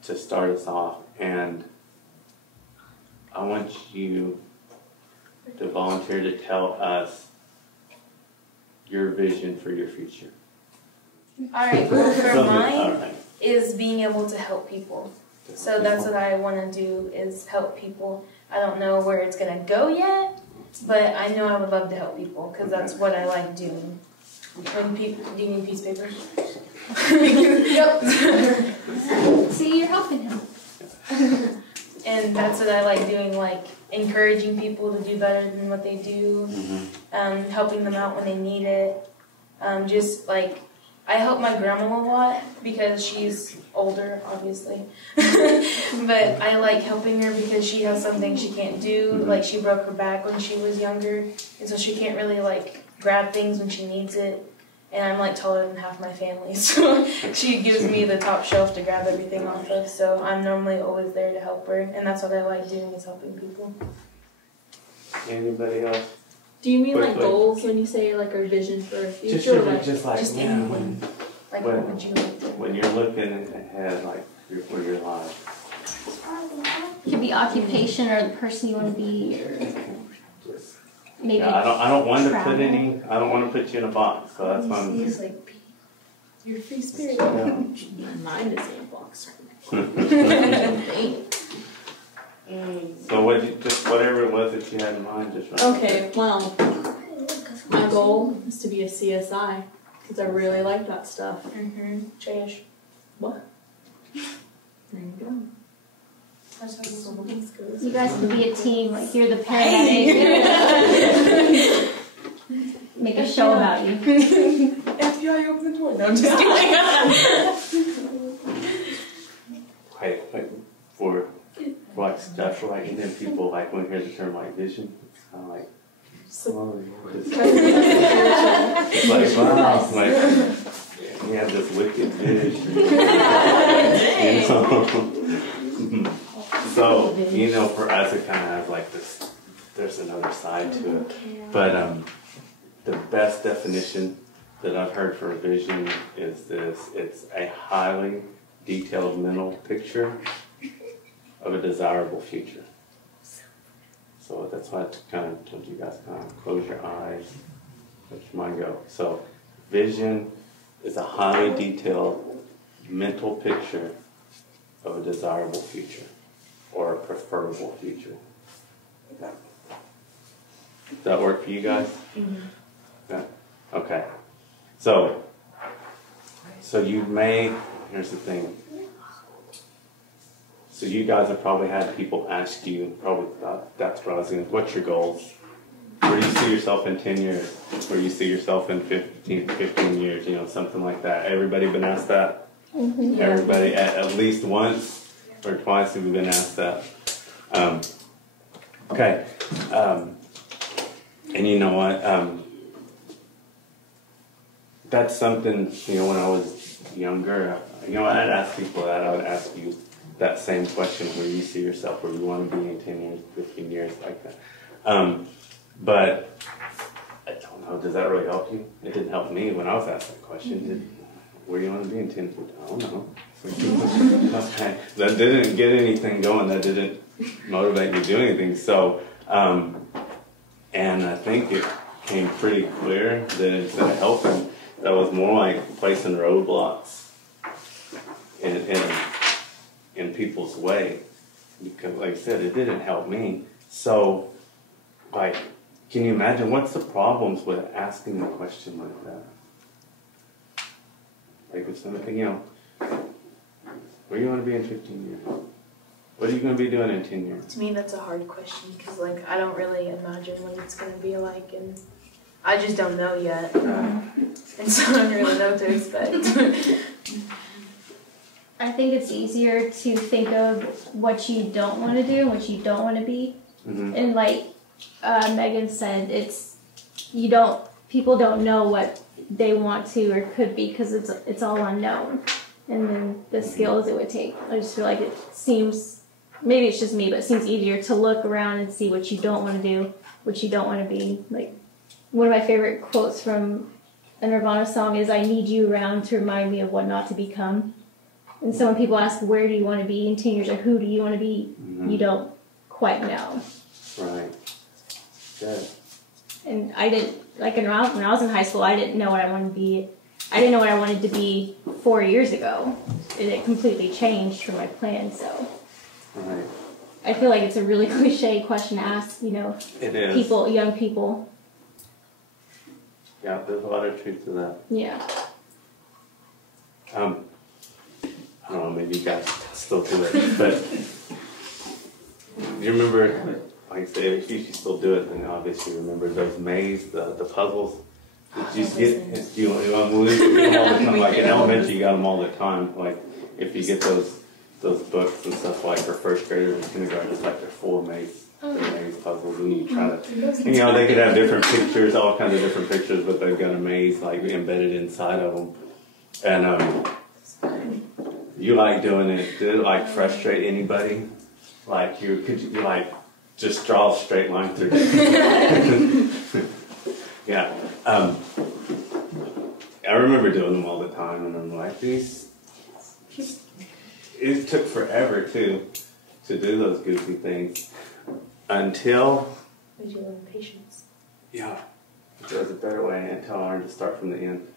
to start us off. And I want you to volunteer to tell us your vision for your future. Alright, well for mine Alright. is being able to help people. So that's what I want to do, is help people. I don't know where it's going to go yet, but I know I would love to help people because that's what I like doing. When people, do you need a piece of paper? Yep. See, you're helping him. And that's what I like doing, like encouraging people to do better than what they do, helping them out when they need it. Just like, I help my grandma a lot because she's older, obviously. But I like helping her because she has something she can't do. Like, she broke her back when she was younger, and so she can't really like grab things when she needs it. And I'm like taller than half my family, so she gives me the top shelf to grab everything off of. So I'm normally always there to help her, and that's what I like doing, is helping people. Anybody else? Do you mean like Quickly. goals when you say like our vision for a future? Just like Just yeah, anyone. Like, what would you like to? when you're looking ahead, like for your life. It could be occupation or the person you want to be, or maybe. Yeah, I don't want to travel. put any. I don't want to put you in a box. So that's why I'm. It's like your free spirit. Yeah. Mine is in a box. So just whatever it was that you had in mind, just right. Okay, well, my goal is to be a CSI because I really like that stuff. Trash. What? There you go. You guys could be a team, like you're the paramedic. Make a show about you. FBI, open the door. No, I'm just Wait, for like stuff like, and then people like when you hear the term like vision, it's kind of like. It's like, wow, it's like, we have this wicked vision. You know? So, you know, for us it kind of has like this, there's another side to it. But the best definition that I've heard for a vision is this: it's a highly detailed mental picture of a desirable future. So that's why I kind of told you guys kind of close your eyes, let your mind go. So vision is a highly detailed mental picture of a desirable future or a preferable future. Does that work for you guys? Yeah. Okay. So you may, here's the thing. So you guys have probably had people ask you, probably that's what I was going to, what's your goals where do you see yourself in 10 years? Where do you see yourself in 15 years? You know, something like that. Everybody been asked that? Mm-hmm. Everybody at least once or twice have been asked that. Okay. And you know what? That's something, you know, when I was younger, you know, I'd ask people that. I would ask you that same question, where you see yourself, where you want to be in 10 years, 15 years, like that. But I don't know, does that really help you? It didn't help me when I was asked that question. Where do you want to be in 10 years? I don't know. Okay. That didn't get anything going. That didn't motivate me to do anything. So, and I think it came pretty clear that instead of helping, that was more like placing roadblocks in people's way. Because, like I said, it didn't help me. So, like, can you imagine what's the problems with asking a question like that? Like, if something, you know, where do you want to be in 15 years? What are you going to be doing in 10 years? To me, that's a hard question because, like, I don't really imagine what it's going to be like, and I just don't know yet. And so I don't really know what to expect. I think it's easier to think of what you don't want to do and what you don't want to be. Mm-hmm. And like Megan said, people don't know what they want to or could be because it's all unknown. And then the skills it would take. I just feel like it seems, maybe it's just me, but it seems easier to look around and see what you don't want to do, what you don't want to be. Like, one of my favorite quotes from a Nirvana song is, "I need you around to remind me of what not to become." And so when people ask, where do you want to be in 10 years, or who do you want to be, you don't quite know. Right. Good. And I didn't, like when I was in high school, I didn't know what I wanted to be. I didn't know what I wanted to be 4 years ago. It completely changed from my plan, so. Right. I feel like it's a really cliche question to ask, you know, It is. people, young people. Yeah, there's a lot of truth to that. Yeah. I don't know, maybe you guys still do it, but you remember, like I say, if you still do it, then obviously remember those maze, the puzzles. Did you get, you know, all the time, like in elementary, you got them all the time. Like if you get those books and stuff, like for first graders and kindergarten, it's like they're full of maze puzzles, and you try to, you know, they could have different pictures, all kinds of different pictures, but they've got a maze like embedded inside of them. And you like doing it? Did it like frustrate anybody? Like could you like just draw a straight line through it? Yeah. I remember doing them all the time, and I'm like, it took forever to do those goofy things until. Did you learn patience? Yeah, there was a better way until I learned to start from the end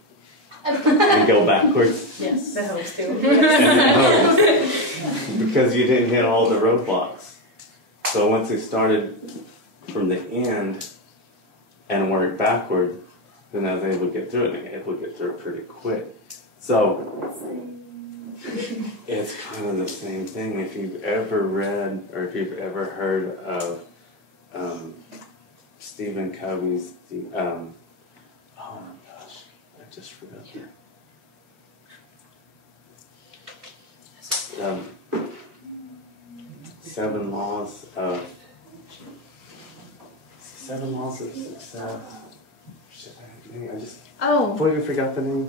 and go backwards. Yes, that helps too. Because you didn't hit all the roadblocks. So once we started from the end and worked backward, then I was able to get through it, and able to get through it pretty quick. So it's kind of the same thing. If you've ever read or if you've ever heard of Stephen Covey's, oh my gosh, I just forgot. 7 Laws of Success. Shit, I just completely forgot the name.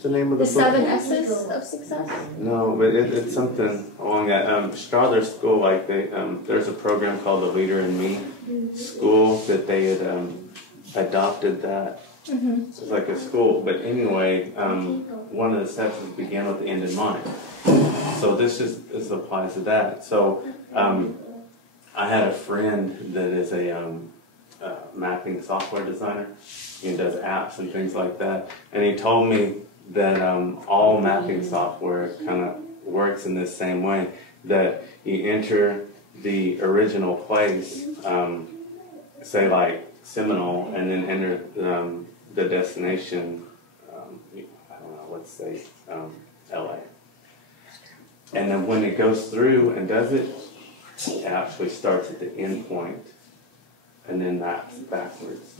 The name of the The book. 7 S's of Success? No, but it's something along that. Strother School, like there's a program called the Leader in Me School that they had adopted that. Mm-hmm. It's like a school, but anyway, one of the steps is begin with the end in mind. So this applies to that. So I had a friend that is a mapping software designer. He does apps and things like that, and he told me that all mapping software kind of works in this same way, that you enter the original place, say like Seminole, and then enter the destination, I don't know, let's say LA. And then when it goes through and does it, it actually starts at the end point and then that's backwards.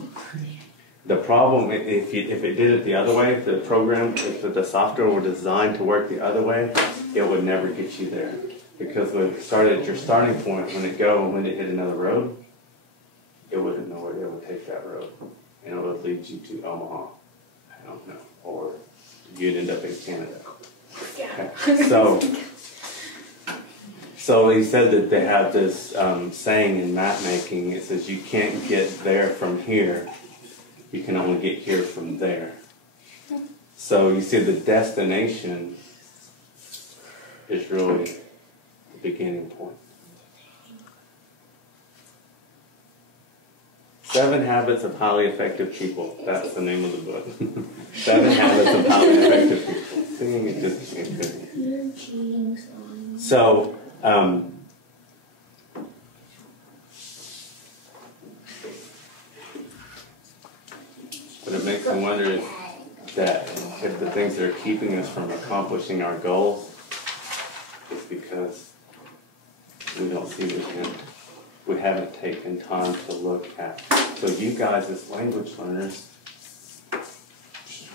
The problem, if it did it the other way, if the software were designed to work the other way, it would never get you there. Because when it started at your starting point, when it hit another road, it wouldn't know where it would take that road. And it would lead you to Omaha, I don't know, or you'd end up in Canada. Yeah. Okay. So he said that they have this saying in map making. It says you can't get there from here. You can only get here from there. So you see the destination is really the beginning point. 7 Habits of Highly Effective People. That's the name of the book. 7 Habits of Highly Effective People. Singing it just ain't good. So, what it makes me wonder is that if the things that are keeping us from accomplishing our goals is because we don't see the end. We haven't taken time to look at. So you guys as language learners,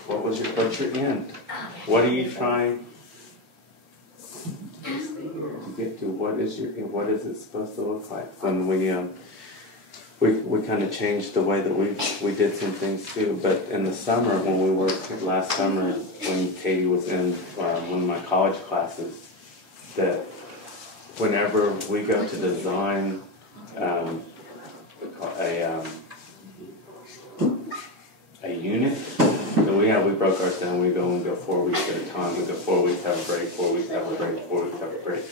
what's your end? What are you trying to get to? What is it supposed to look like? When we kind of changed the way that we did some things too. But in the summer, when we worked last summer, when Katie was in one of my college classes, that whenever we go to design a unit, so we broke ours down. We go 4 weeks at a time. We go 4 weeks, have a break, 4 weeks, have a break, 4 weeks, have a break.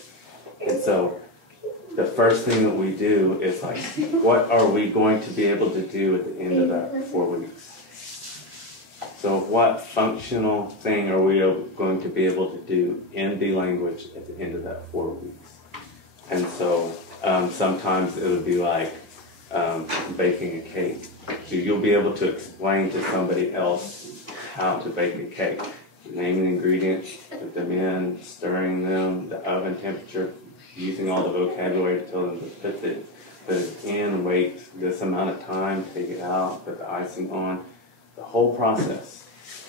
And so the first thing that we do is like, what are we going to be able to do at the end of that 4 weeks? So what functional thing are we going to be able to do in the language at the end of that 4 weeks? And so sometimes it would be like baking a cake. So you'll be able to explain to somebody else how to bake a cake. Naming ingredients, put them in, stirring them, the oven temperature, using all the vocabulary to tell them to put it in, wait this amount of time, take it out, put the icing on, the whole process.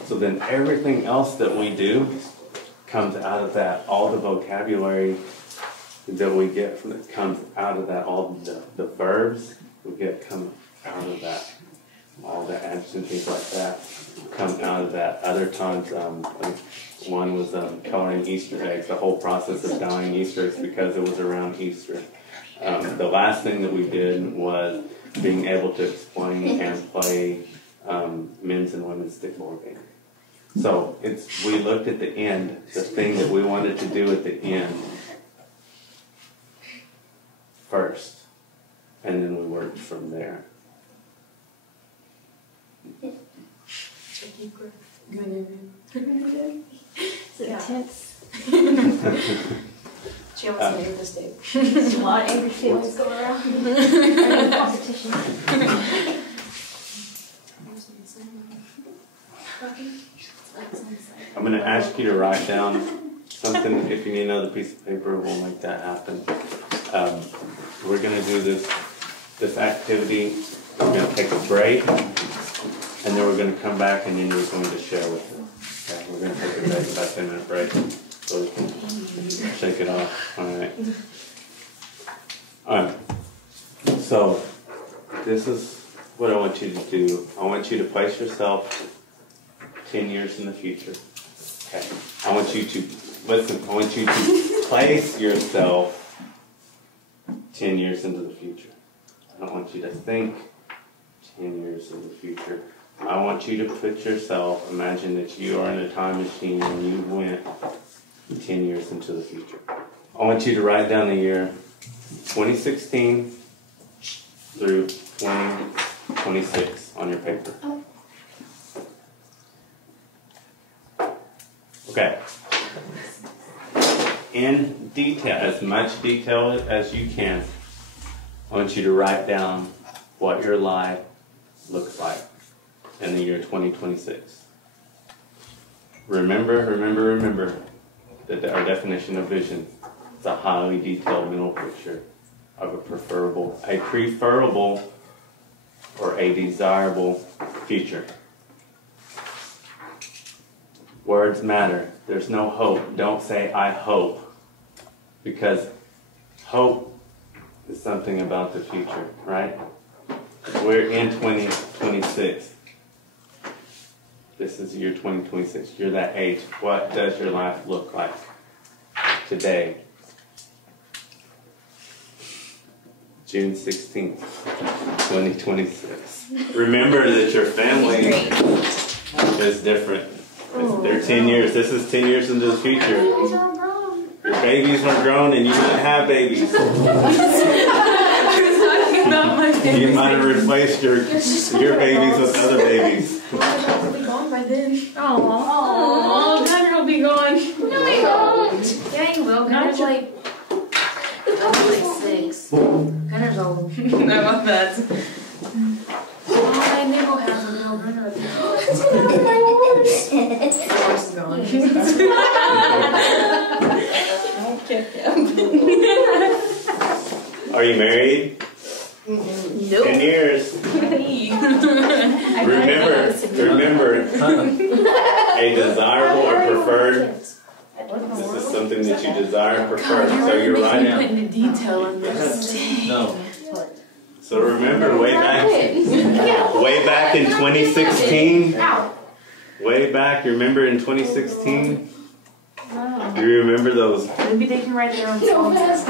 So then everything else that we do comes out of that, all the vocabulary that we get from it comes out of that, all the verbs we get come out of that, all the adjectives and things like that come out of that. Other times, one was coloring Easter eggs, the whole process of dyeing Easter eggs because it was around Easter. The last thing that we did was being able to explain and play men's and women's stickball game. So we looked at the end, the thing that we wanted to do at the end first, and then we worked from there. Is it intense? She wants to make this day. There's a lot of angry feelings going around. In competition. I'm going to ask you to write down something. If you need another piece of paper, we'll make that happen. We're going to do this activity. We're going to take a break, and then we're going to come back, and then you're going to share with us. Okay, we're going to take a break, about 10-minute break, so we can shake it off. All right. All right. So this is what I want you to do. I want you to place yourself 10 years in the future. Okay. I want you to listen. I want you to place yourself 10 years into the future. I don't want you to think 10 years in the future. I want you to put yourself, imagine that you are in a time machine and you went 10 years into the future. I want you to write down the year 2016 through 2026 on your paper. Okay. In detail, as much detail as you can, I want you to write down what your life looks like in the year 2026. Remember that our definition of vision is a highly detailed mental picture of a preferable or a desirable future. Words matter. There's no hope. Don't say, I hope. Because hope is something about the future, right? We're in 2026. This is year 2026. You're that age. What does your life look like today? June 16th, 2026. Remember that your family is different. They're 10 years. This is 10 years into the future. Your babies weren't grown and you didn't have babies. You might have replaced your babies with other babies. I'll be gone by then. Oh, Gunner will be gone. No, he won't. Yeah, he will. Gunner's like 6. Gunner's old. No, that's. Oh, and they will have a little Gunner. Horse is gone. Don't kick him. Are you married? Nope. 10 years. Remember, a desirable or preferred. This is something that you desire and prefer. So you're writing. Putting the detail in this. No. So remember, way back in 2016. Way back, you remember in 2016? Do you remember those? Maybe they can write their own songs.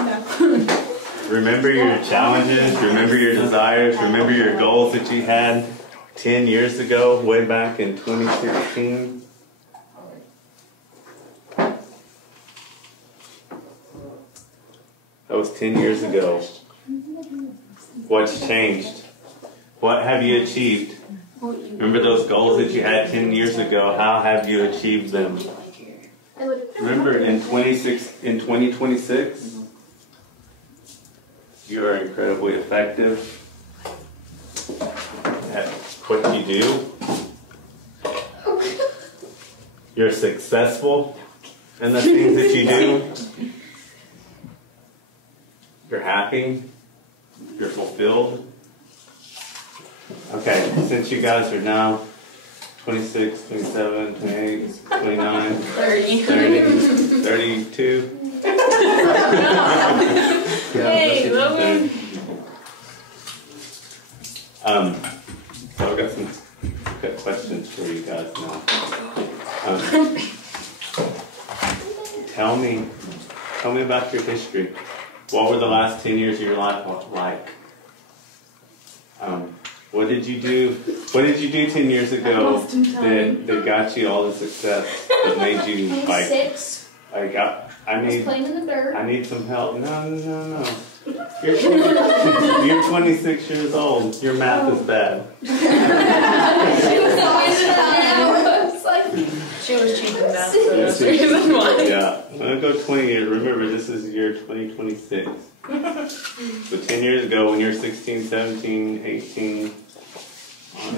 Remember your challenges, remember your desires, remember your goals that you had 10 years ago, way back in 2016? That was 10 years ago. What's changed? What have you achieved? Remember those goals that you had 10 years ago? How have you achieved them? Remember in 2026? You are incredibly effective at what you do. You're successful in the things that you do. You're happy. You're fulfilled. Okay, since you guys are now 26, 27, 28, 29, 30, 32. Hey, Logan. So I've got some good questions for you guys now. Tell me about your history. What were the last 10 years of your life like? What did you do? What did you do 10 years ago that got you all the success that made you like? 6. I need Playing in the dirt. I need some help. No. You're 26 years old. Your math is bad. She was cheating that. Yeah. I'm going to go 20 years. Remember, this is year 2026. So 10 years ago, when you're 16, 17, 18.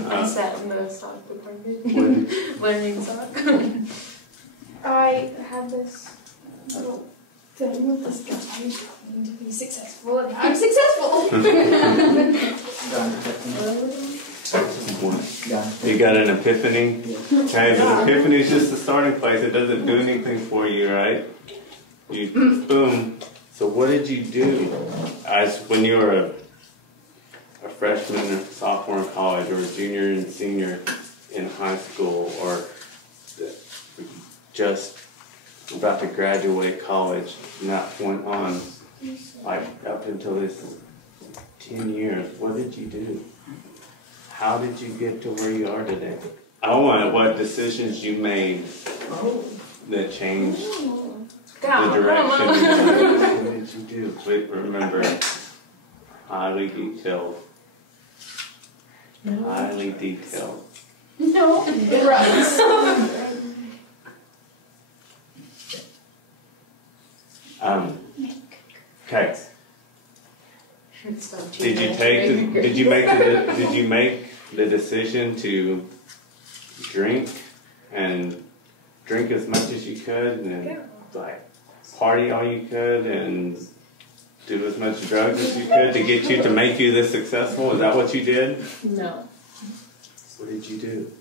I sat in the stock department. Learning stock. I had this little thing with this guy trying to be successful, and I'm successful. You got an epiphany? Okay, but epiphany is just the starting place. It doesn't do anything for you, right? You, boom. So what did you do as when you were a freshman or sophomore in college, or a junior and senior in high school, or just about to graduate college, and that went on like up until this 10 years? What did you do? How did you get to where you are today? I want what decisions you made that changed the direction. What did you do? Wait, remember, highly detailed. Highly detailed. No, drugs. Okay. Did you make the decision to drink as much as you could and like party all you could and do as much drugs as you could to get you to make you this successful? Is that what you did? No. What did you do?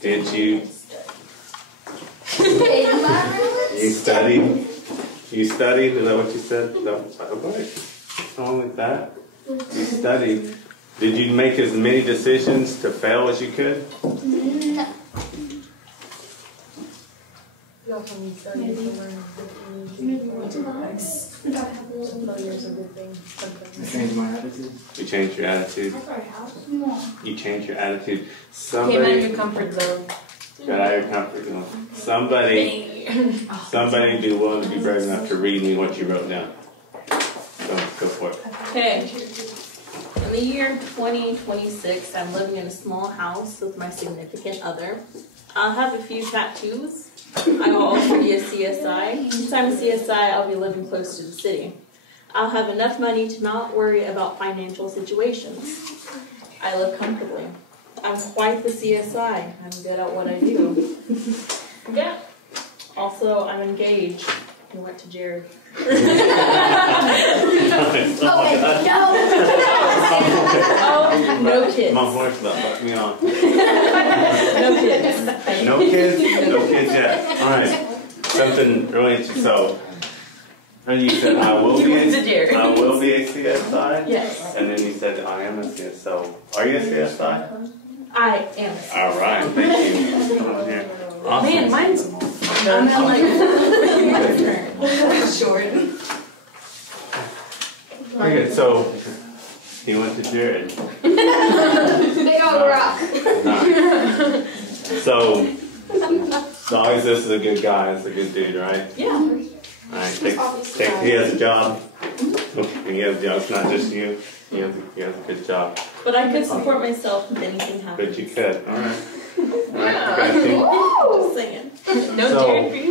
Did you? You studied? You studied? Is that what you said? No. Okay. Something like that. You studied. Did you make as many decisions to fail as you could? No. You also need studies to learn Failure's a good thing. I changed my attitude. You changed your attitude. You changed your attitude. Came out of Somebody your comfort zone. got out of your comfort zone. Somebody be willing to be brave enough to read me what you wrote down. So go for it. Okay. In the year 2026, I'm living in a small house with my significant other. I'll have a few tattoos. I will also be a CSI. Since I'm a CSI, I'll be living close to the city. I'll have enough money to not worry about financial situations. I live comfortably. I'm quite the CSI. I'm good at what I do. Yeah. Also, I'm engaged. I went to Jared. Oh, wait, no. Oh, no kids. My horse about fucked me on. No kids. No kids? No kids yet. Alright. Something really interesting. So, and you said, I will be a CSI? Yes. And then you said, I am a CSI. So, are you a CSI? I am. Alright, thank you. Come on here. Awesome. Man, mine's I'm at like short. Very good. So, he went to Jared. Big old rock. So, always this is a good guy. He's a good dude, right? Yeah. Alright, he has a job. He has a job. It's not just you. He has a good job. But I could support myself if anything happens. But you could. Alright. Yeah. Got you. Just saying. No So- Jared for you.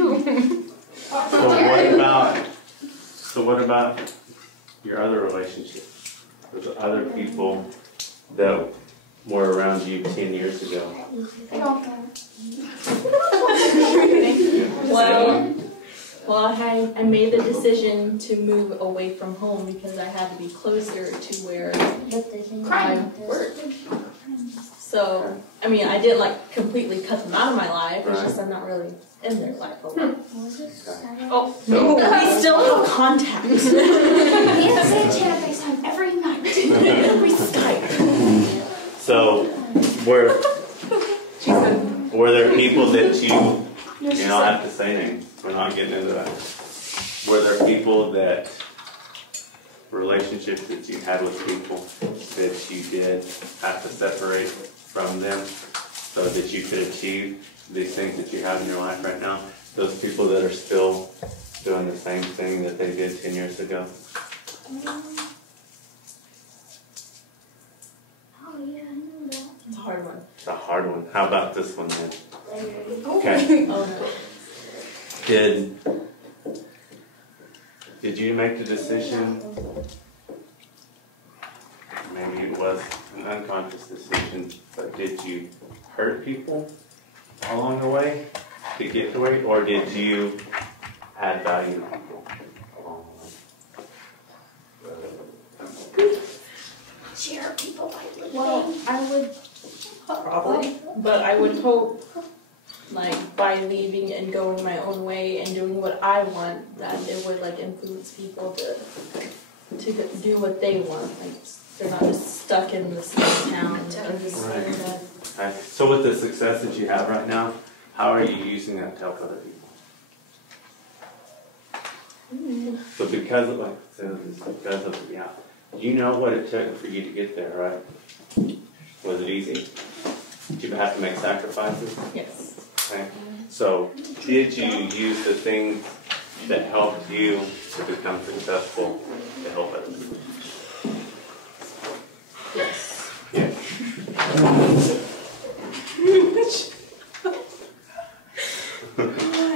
So what about your other relationships with other people that were around you 10 years ago? Well, I made the decision to move away from home because I had to be closer to where I work. So, I mean, I didn't like completely cut them out of my life. It's just I'm not really in their life a lot. Oh, no, we still have contact. We have the same channel FaceTime every night. We Skype. So were there people that you don't have to say names. We're not getting into that. Were there people relationships that you had with people that you did have to separate from them so that you could achieve these things that you have in your life right now? Those people that are still doing the same thing that they did 10 years ago? Oh, yeah, I know that. It's a hard one. It's a hard one. How about this one then? Okay. Oh, no. Did you make the decision? Maybe it was an unconscious decision, but did you hurt people along the way to get the way, or did you add value to people along the way? Share people like living. Well, I would probably, but I would hope, like, by leaving and going my own way and doing what I want, that it would like influence people to do what they want. Like, they're not just stuck in the same town. Right. So with the success that you have right now, how are you using that to help other people? So because of, you know what it took for you to get there, right? Was it easy? Did you have to make sacrifices? Yes. Okay. So did you use the things that helped you to become successful to help other people? Yes. Yes.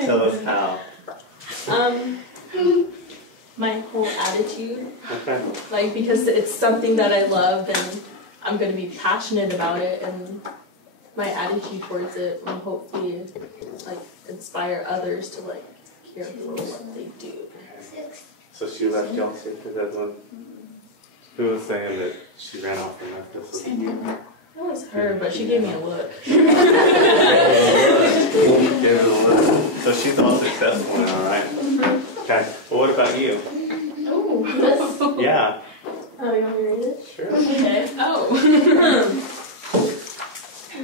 Tell us how. My whole attitude, Okay. like, because it's something that I love and I'm going to be passionate about it, and my attitude towards it will hopefully like inspire others to like care for what they do. So she left y'all too, because that's one. Who was saying that she ran off and left us with you? It was her, but she gave me a look. Give it a look. So she's all successful now, right? Okay. Well, what about you? Oh, this. Yeah. Oh, you want me to read it? Sure. Okay. Oh.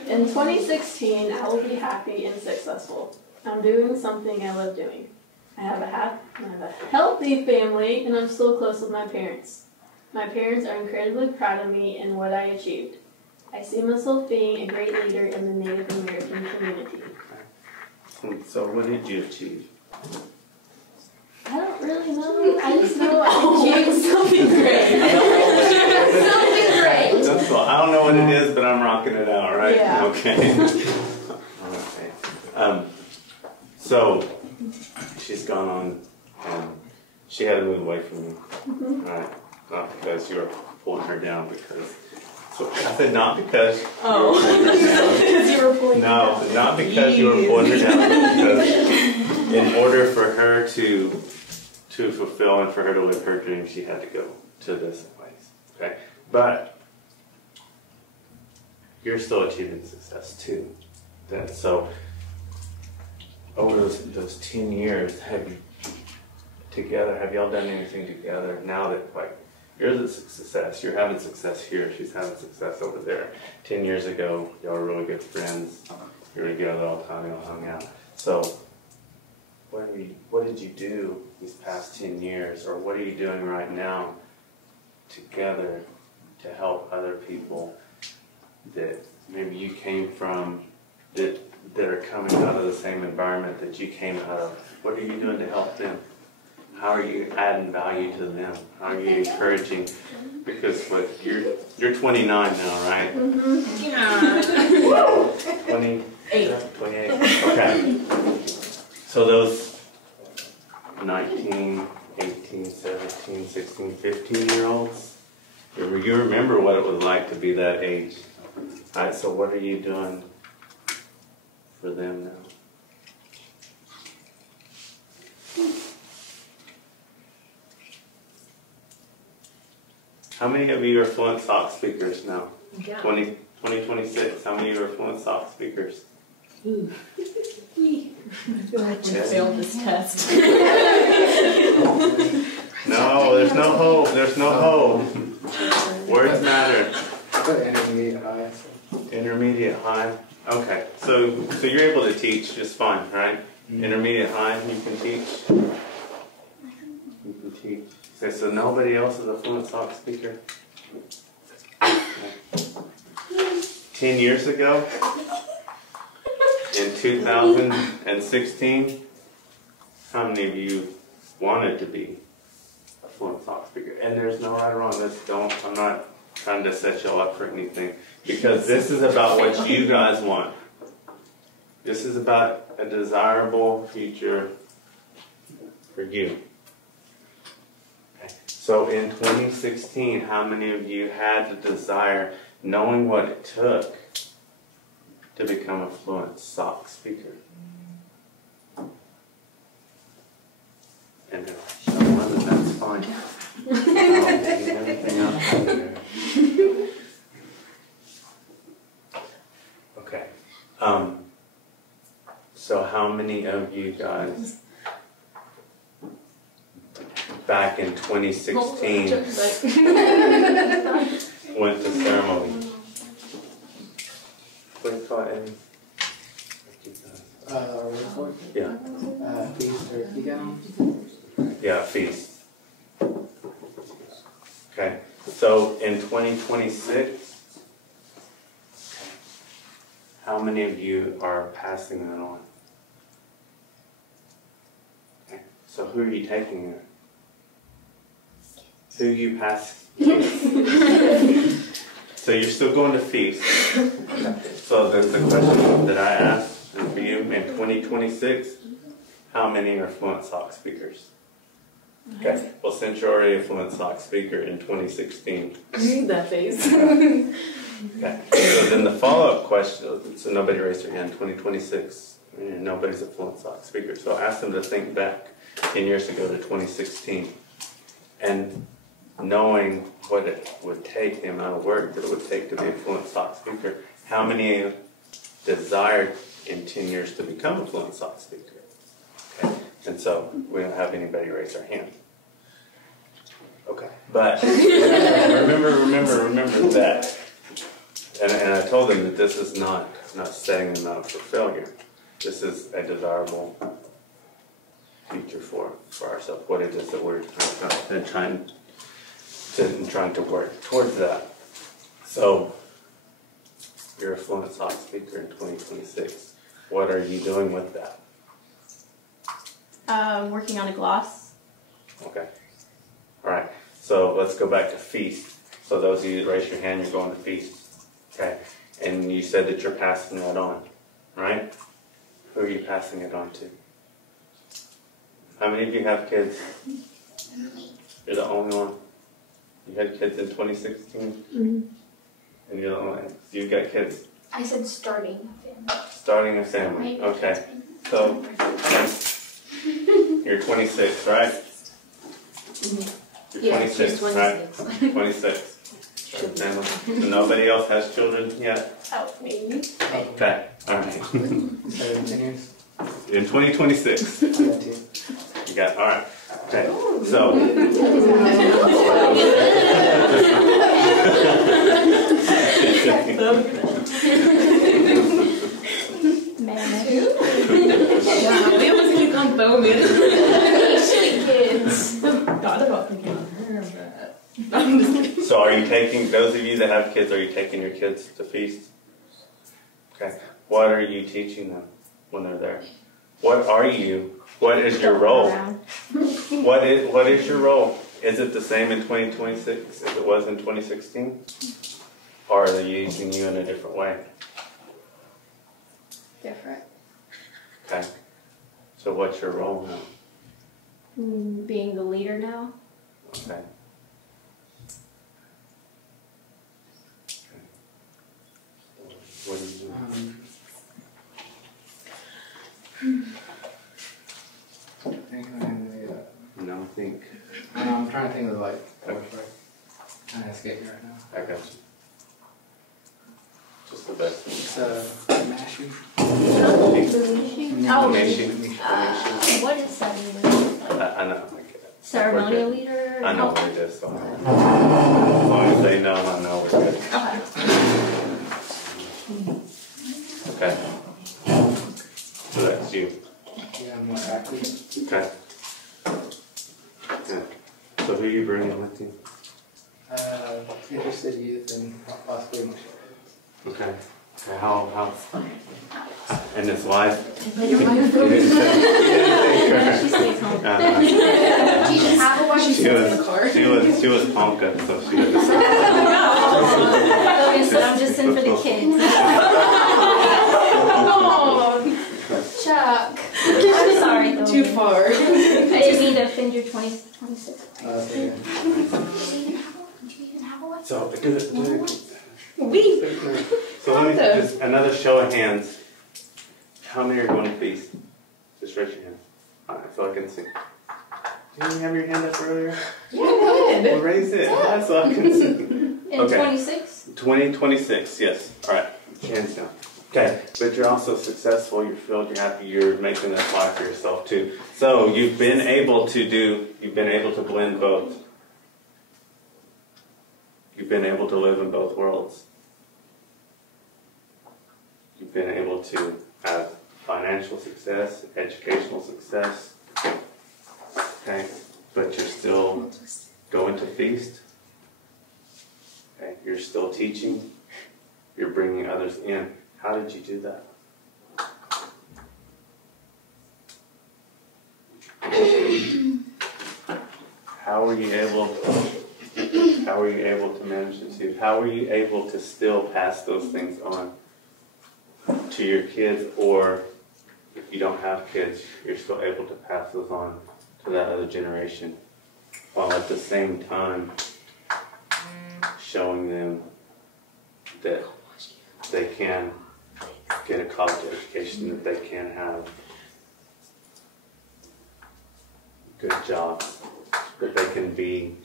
In 2016, I will be happy and successful. I'm doing something I love doing. I have a healthy family, and I'm still close with my parents. My parents are incredibly proud of me and what I achieved. I see myself being a great leader in the Native American community. So what did you achieve? I don't really know. I just know I achieved something great. Something great. That's all. I don't know what it is, but I'm rocking it out, right? Yeah. Okay. Okay. So she's gone on, and she had to move away from you, right? Not because you were pulling her down, because. So I said not because. Oh. Because you were pulling. No, not because you were pulling her down. Because in order for her to fulfill and for her to live her dream, she had to go to this place. Okay, but you're still achieving success too. So over those 10 years, have y'all done anything together? Now that like you're the success, you're having success here, she's having success over there. 10 years ago, y'all were really good friends. You were together all the time, y'all hung out. So what did you do these past 10 years, or what are you doing right now together to help other people that maybe you came from, that are coming out of the same environment that you came out of? What are you doing to help them? How are you adding value to them? How are you encouraging? Because what you're 29 now, right? Yeah. 28. 28. Okay. So those 19, 18, 17, 16, 15-year-olds, you remember what it was like to be that age. All right, so what are you doing for them now? How many of you are fluent SOC speakers now? Yeah. 2026. How many of you are fluent SOC speakers? Ooh. I failed this test. No, there's no hope. There's no hope. Words matter. But intermediate high. Intermediate high. Okay, so you're able to teach just fine, right? Intermediate high, you can teach. You can teach. Okay, so nobody else is a fluent SOC speaker. 10 years ago, in 2016, how many of you wanted to be a fluent SOC speaker? And there's no right or wrong. I'm not trying to set y'all up for anything, because this is about what you guys want. This is about a desirable future for you. Okay. So in 2016, how many of you had the desire, knowing what it took, to become a fluent SOC speaker? And if no one, then that's fine. Anything else out there? Okay. So how many of you guys back in 2016 went to ceremony? What do you call it? Report. Yeah. Feast or tea gown. Yeah, feast. Okay. So in 2026, how many of you are passing that on? Okay. So who are you taking it? Who you pass? So you're still going to feast. So the question that I asked for you in 2026, how many are fluent SOC speakers? Okay, well, since you're already a fluent SOC speaker in 2016. That face. Okay, so then the follow-up question, so nobody raised their hand, 2026, And nobody's a fluent Sox speaker. So ask them to think back 10 years ago to 2016. And knowing what it would take, the amount of work that it would take to be a fluent Sox speaker, how many desired in 10 years to become a fluent Sox speaker? Okay. And so we don't have anybody raise their hand. Okay. But remember that. And I told them that this is not setting them up for failure. This is a desirable future for ourselves. What it is that we're trying to work towards that. So you're a fluent Sox speaker in 2026. What are you doing with that? Working on a gloss. Okay. All right. So let's go back to feast. So those of you that raise your hand, you're going to feast. Okay. And you said that you're passing that on, right? Who are you passing it on to? How many of you have kids? You're the only one. You had kids in 2016? Mm-hmm. And you're the only one. You got kids? I said starting a family. Starting a family. Okay. So you're 26, right? You're 26, right? 26. Family. So nobody else has children yet? Oh, maybe. Okay. All right. 17 years. In 2026. I got 2. You got, all right. Okay. So. We almost click on Bowman. Kids. Thought about thinking on her, but I'm just kidding. So are you taking, those of you that have kids, are you taking your kids to feast? Okay. What are you teaching them when they're there? What is your role? What is your role? Is it the same in 2026 as it was in 2016? Or are they using you in a different way? Different. Okay. So what's your role now? Being the leader now. Okay. What are you doing? No, think. I'm trying to think of like, kind of escape right now. I got you. Just the best. It's mashing. Oh, Nation. what is that even? I know. Ceremonial leader? I know what it is. So as long as they know, I know we're good. Okay. Okay. So that's you. Yeah, I'm more active. Okay. Yeah. So who are you bringing with you? Interested youth and possibly my Okay. Okay. How? And his wife? She stays home. Do you have a wife? She was Ponca, so she was. I'm just in for the kids. Oh, Chuck. I'm sorry, though. Too far. I didn't mean to offend your 26. yeah. Do you even have a wife? So We. So let me just another show of hands. How many are going to feast? Just raise your hand. Alright, so I can see. Didn't you have your hand up earlier? Yeah, good. Well, raise it. That's so I can see. In 26? 2026, yes. Alright, hands down. Okay, but you're also successful, you're filled, you're happy, you're making this life for yourself too. So you've been able to blend both. You've been able to live in both worlds. You've been able to have financial success, educational success. Okay, but you're still going to feast. Okay, you're still teaching. You're bringing others in. How did you do that? How were you able to manage the two? How were you able to still pass those things on to your kids, or if you don't have kids, you're still able to pass those on to that other generation, while at the same time showing them that they can get a college education, that they can have good jobs, that they can be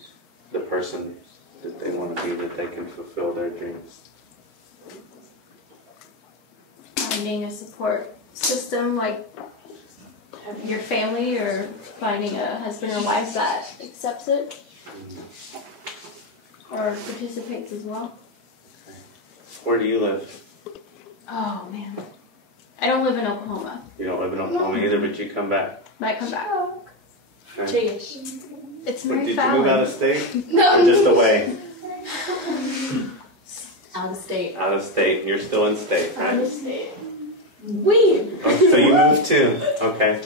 the person that they want to be, that they can fulfill their dreams. Finding a support system like your family, or finding a husband or wife that accepts it or participates as well. Okay. Where do you live? Oh man, I don't live in Oklahoma. You don't live in Oklahoma either, but you come back. Might come back. Okay. It's Did Mary you Fallon. move out of state? No. Or just away? Out of state. Out of state. You're still in state, Out of right? state. Oh, so you moved too. Okay.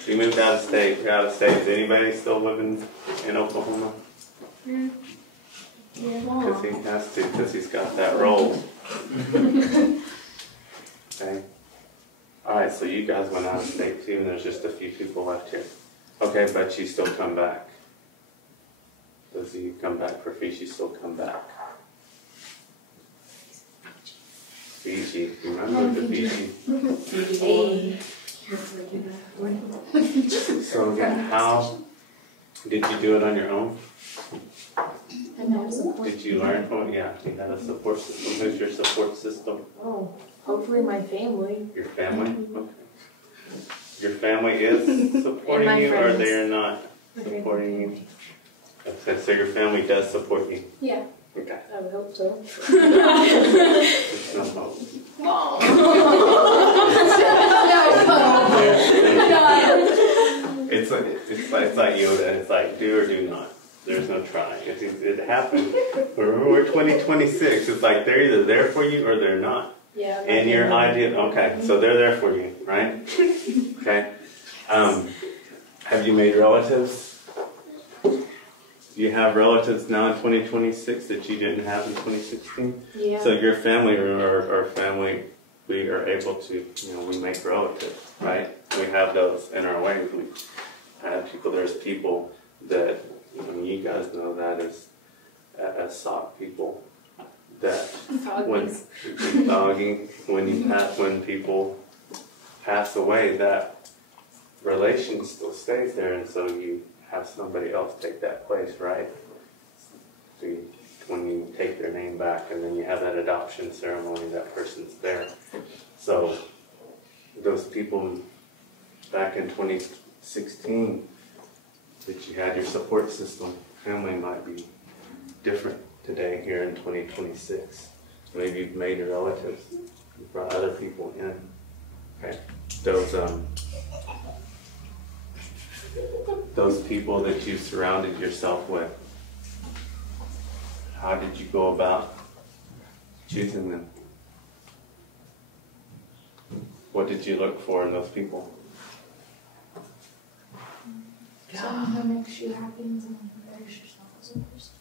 So you moved out of state. You're out of state. Is anybody still living in Oklahoma? Yeah. Because he has to, because he's got that role. Okay. Alright, so you guys went out of state too, and there's just a few people left here. Okay, but you still come back. Does you come back for Fiji, still come back? Fiji, remember the Fiji? So again, how did you do it on your own? Did you learn from it? Yeah, you had a support system. Who's your support system? Oh, hopefully my family. Your family? Okay. Your family is supporting And my you, or friends. they are not supporting you? Okay, so your family does support you? Yeah. Okay. I would hope so. There's no hope. It's like Yoda. It's like do or do not. There's no trying. It happened. We're 2026. It's like they're either there for you or they're not. Yeah. And your idea, okay, so they're there for you, right? Okay. Have you made relatives? Do you have relatives now in 2026 that you didn't have in 2016? Yeah. So your family, or our family, we are able to, we make relatives, right? We have those in our ways. We have people, there's people that, you guys know that as SOC people, that when people pass away, that relation still stays there, and so you have somebody else take that place, right? So when you take their name back, and then you have that adoption ceremony, that person's there. So those people back in 2016 that you had your support system, family might be different today here in 2026. Maybe you've made your relatives, you've brought other people in. Okay, those people that you surrounded yourself with, how did you go about choosing them? What did you look for in those people? Someone who makes you happy and someone who betters yourself as a person.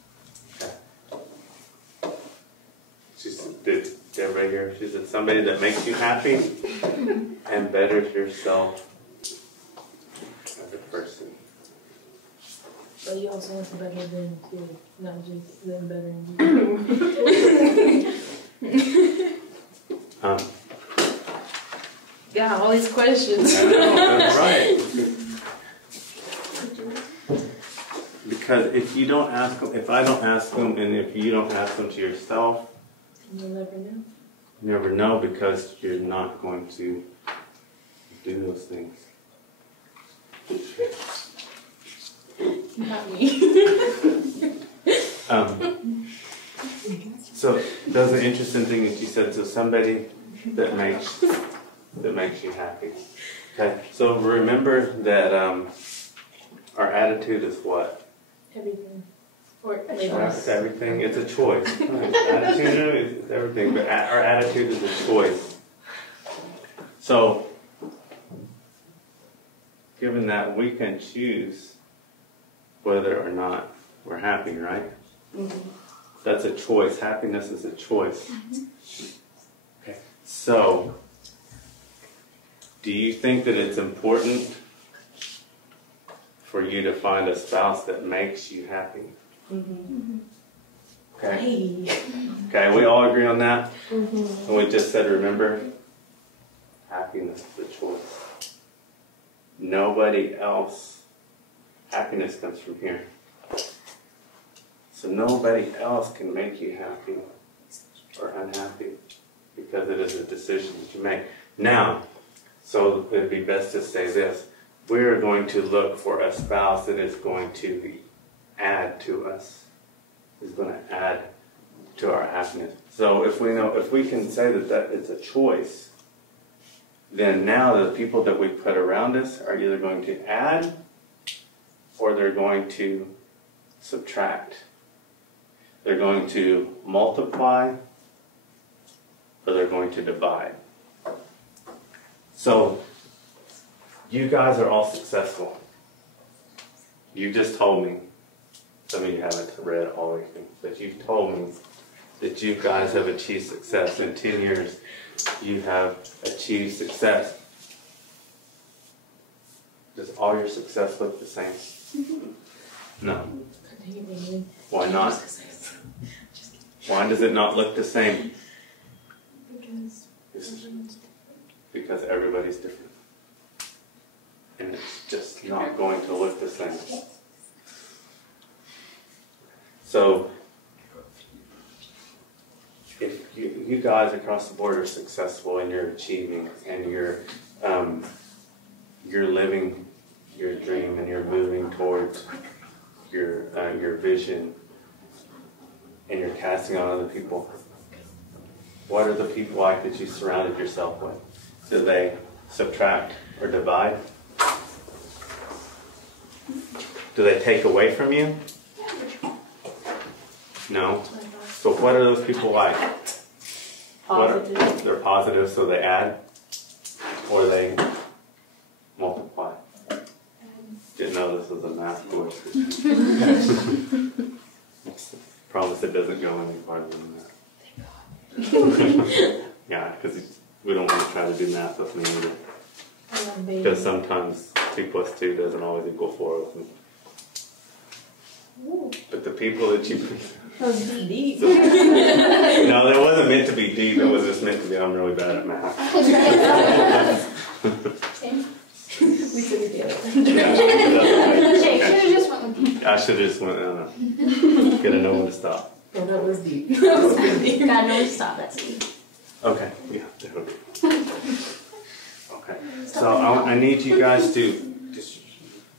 Did everybody hear? She said somebody that makes you happy and betters yourself as a person. But you also want to better them too, not just them bettering you. Yeah, all these questions. I know, that's right. Because if you don't ask them, if I don't ask them, and if you don't ask them to yourself, You'll never know. you never know, because you're not going to do those things. Not me. So that's an interesting thing that you said. So somebody that makes you happy. Okay. So remember that our attitude is what? Everything. Or It's everything. It's a choice. Right. Attitude is everything, but our attitude is a choice. So, given that, we can choose whether or not we're happy, right? Mm-hmm. That's a choice. Happiness is a choice. Mm-hmm. Okay. So, do you think that it's important for you to find a spouse that makes you happy? Mm-hmm. Okay. Okay, we all agree on that? Mm-hmm. And we just said, remember, happiness is a choice. Nobody else, happiness comes from here. So nobody else can make you happy or unhappy because it is a decision that you make. Now, so it would be best to say this. We're going to look for a spouse that is going to add to us, is going to add to our happiness. So if we can say that it's a choice, then now the people that we put around us are either going to add or they're going to subtract. They're going to multiply or they're going to divide. So you guys are all successful. You just told me, some of you haven't read all of them, but you've told me that you guys have achieved success. In 10 years, you have achieved success. Does all your success look the same? No. Why not? Why does it not look the same? Because everybody's different. And it's just not going to look the same. So, if you guys across the board are successful and you're achieving and you're living your dream and you're moving towards your vision and you're casting on other people, what are the people like that you surrounded yourself with? Do they subtract or divide? Do they take away from you? No. So what are those people like? Positive. They're positive, so they add or they multiply. Didn't know this was a math course. Promise it doesn't go any farther than that. Yeah, because we don't want to try to do math with me either. Because sometimes 2 + 2 doesn't always equal 4 with me. But the people that you... That was deep. No, that wasn't meant to be deep. It was just meant to be, I'm really bad at math. We took it together. I should have just went, gotta know when to stop. Oh, that was deep. That was good deep. Gotta know when to stop. That's deep. Okay, yeah, okay. So I need you guys to just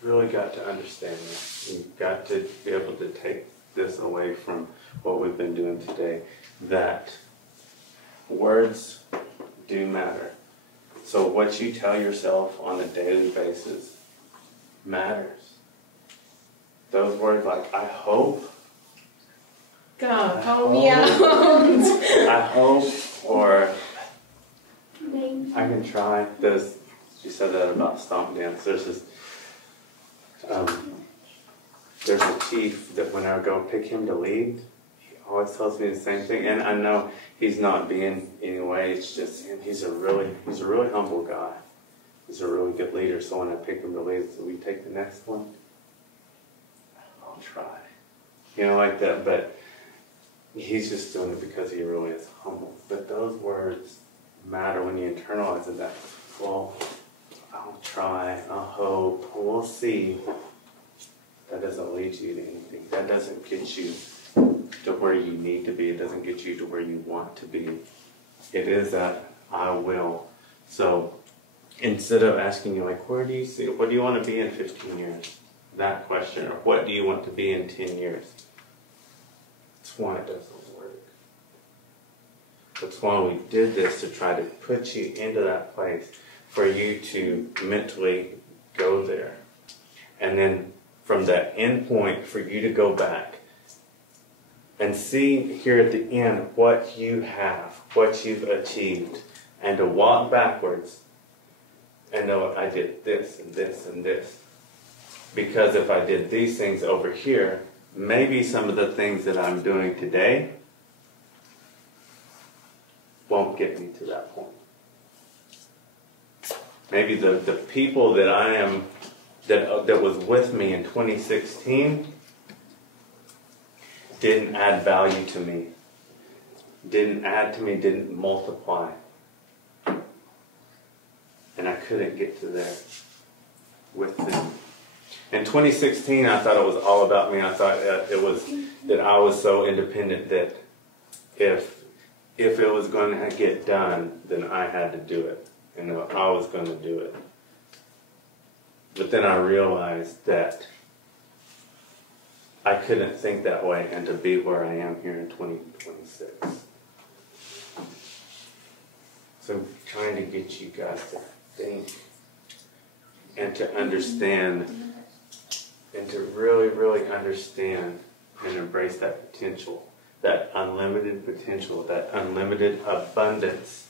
really got to understand this. You've got to be able to take this away from what we've been doing today, that words do matter. So what you tell yourself on a daily basis matters. Those words like, I hope. God, call me out. I hope, or I can try. She said that about stomp dance. There's a chief that when I go pick him to lead, he always tells me the same thing. And I know he's not being anyway. It's just him. He's a really humble guy. He's a really good leader. So when I pick him to lead, so we take the next one. I'll try. Like that. But he's just doing it because he really is humble. But those words matter when you internalize it. That, well, I'll try. I'll hope. We'll see. That doesn't lead you to anything. That doesn't get you to where you need to be. It doesn't get you to where you want to be. It is that I will. So instead of asking you what do you want to be in 15 years? That question, or what do you want to be in 10 years? That's why it doesn't work. That's why we did this, to try to put you into that place for you to mentally go there. And then from that end point, for you to go back and see here at the end what you have, what you've achieved, and to walk backwards and know I did this and this and this. Because if I did these things over here, maybe some of the things that I'm doing today won't get me to that point. Maybe the people that I am that was with me in 2016 didn't add value to me, didn't add to me, didn't multiply. and I couldn't get to there with them. In 2016, I thought it was all about me. I thought it was that I was so independent that if it was going to get done, then I had to do it. And I was going to do it. But then I realized that I couldn't think that way and to be where I am here in 2026. So I'm trying to get you guys to think and to understand and to really, really understand and embrace that potential, that unlimited potential, that unlimited abundance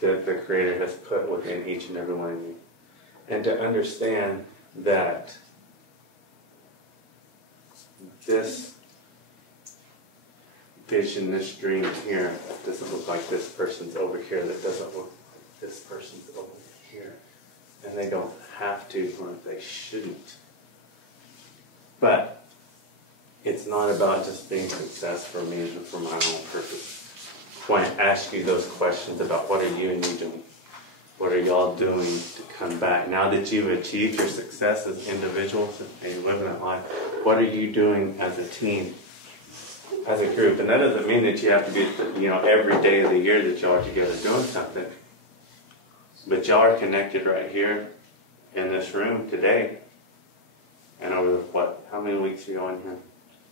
that the Creator has put within each and every one of you. And to understand that this vision, this dream here, doesn't look like this person's over here, that doesn't look like this person's over here. And they don't have to, or they shouldn't. But it's not about just being success for me and for my own purpose. When I ask you those questions about what are you and you doing? What are y'all doing to come back? Now that you've achieved your success as individuals and you're living that life, what are you doing as a team, as a group? And that doesn't mean that you have to be, every day of the year that y'all are together doing something. But y'all are connected right here in this room today. And over how many weeks are you on here?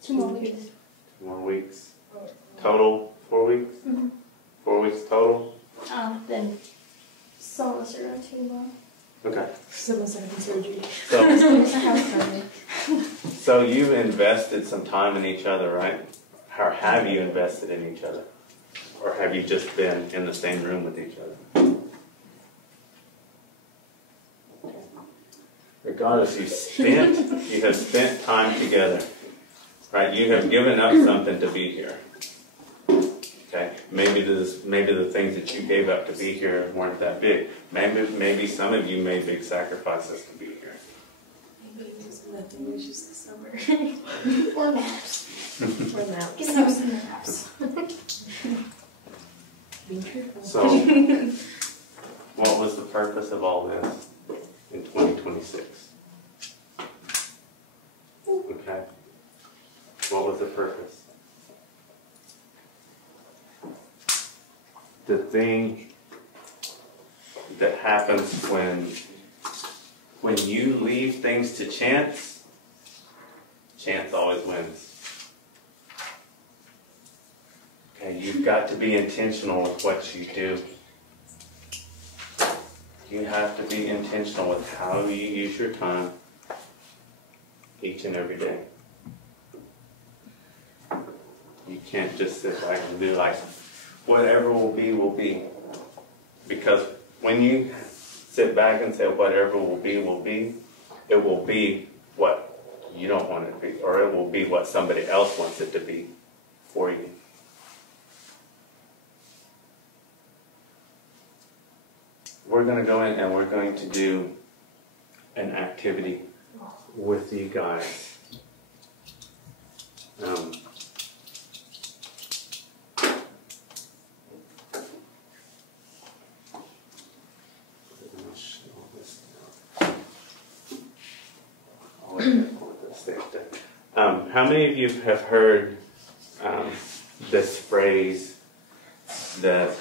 2 more weeks. 2 more weeks. Total 4 weeks? Mm-hmm. 4 weeks total? Then some of us are going to tomorrow. Okay. Some of us are having surgery. So you've invested some time in each other, right? Or have you invested in each other? Or have you just been in the same room with each other? Regardless, you have spent time together. Right? You have given up something to be here. Okay? Maybe the things that you gave up to be here weren't that big. Maybe some of you made big sacrifices to be here. Maybe it was nothing, it was just the summer. Or naps. Or naps. Get some naps. Being truthful. So, what was the purpose of all this in 2026? Okay? What was the purpose? The thing that happens when you leave things to chance, chance always wins. Okay, you've got to be intentional with what you do. You have to be intentional with how you use your time each and every day. You can't just sit back and do like, whatever will be, will be. Because when you sit back and say whatever will be, it will be what you don't want it to be, or it will be what somebody else wants it to be for you. We're going to go in and we're going to do an activity with you guys. How many of you have heard this phrase that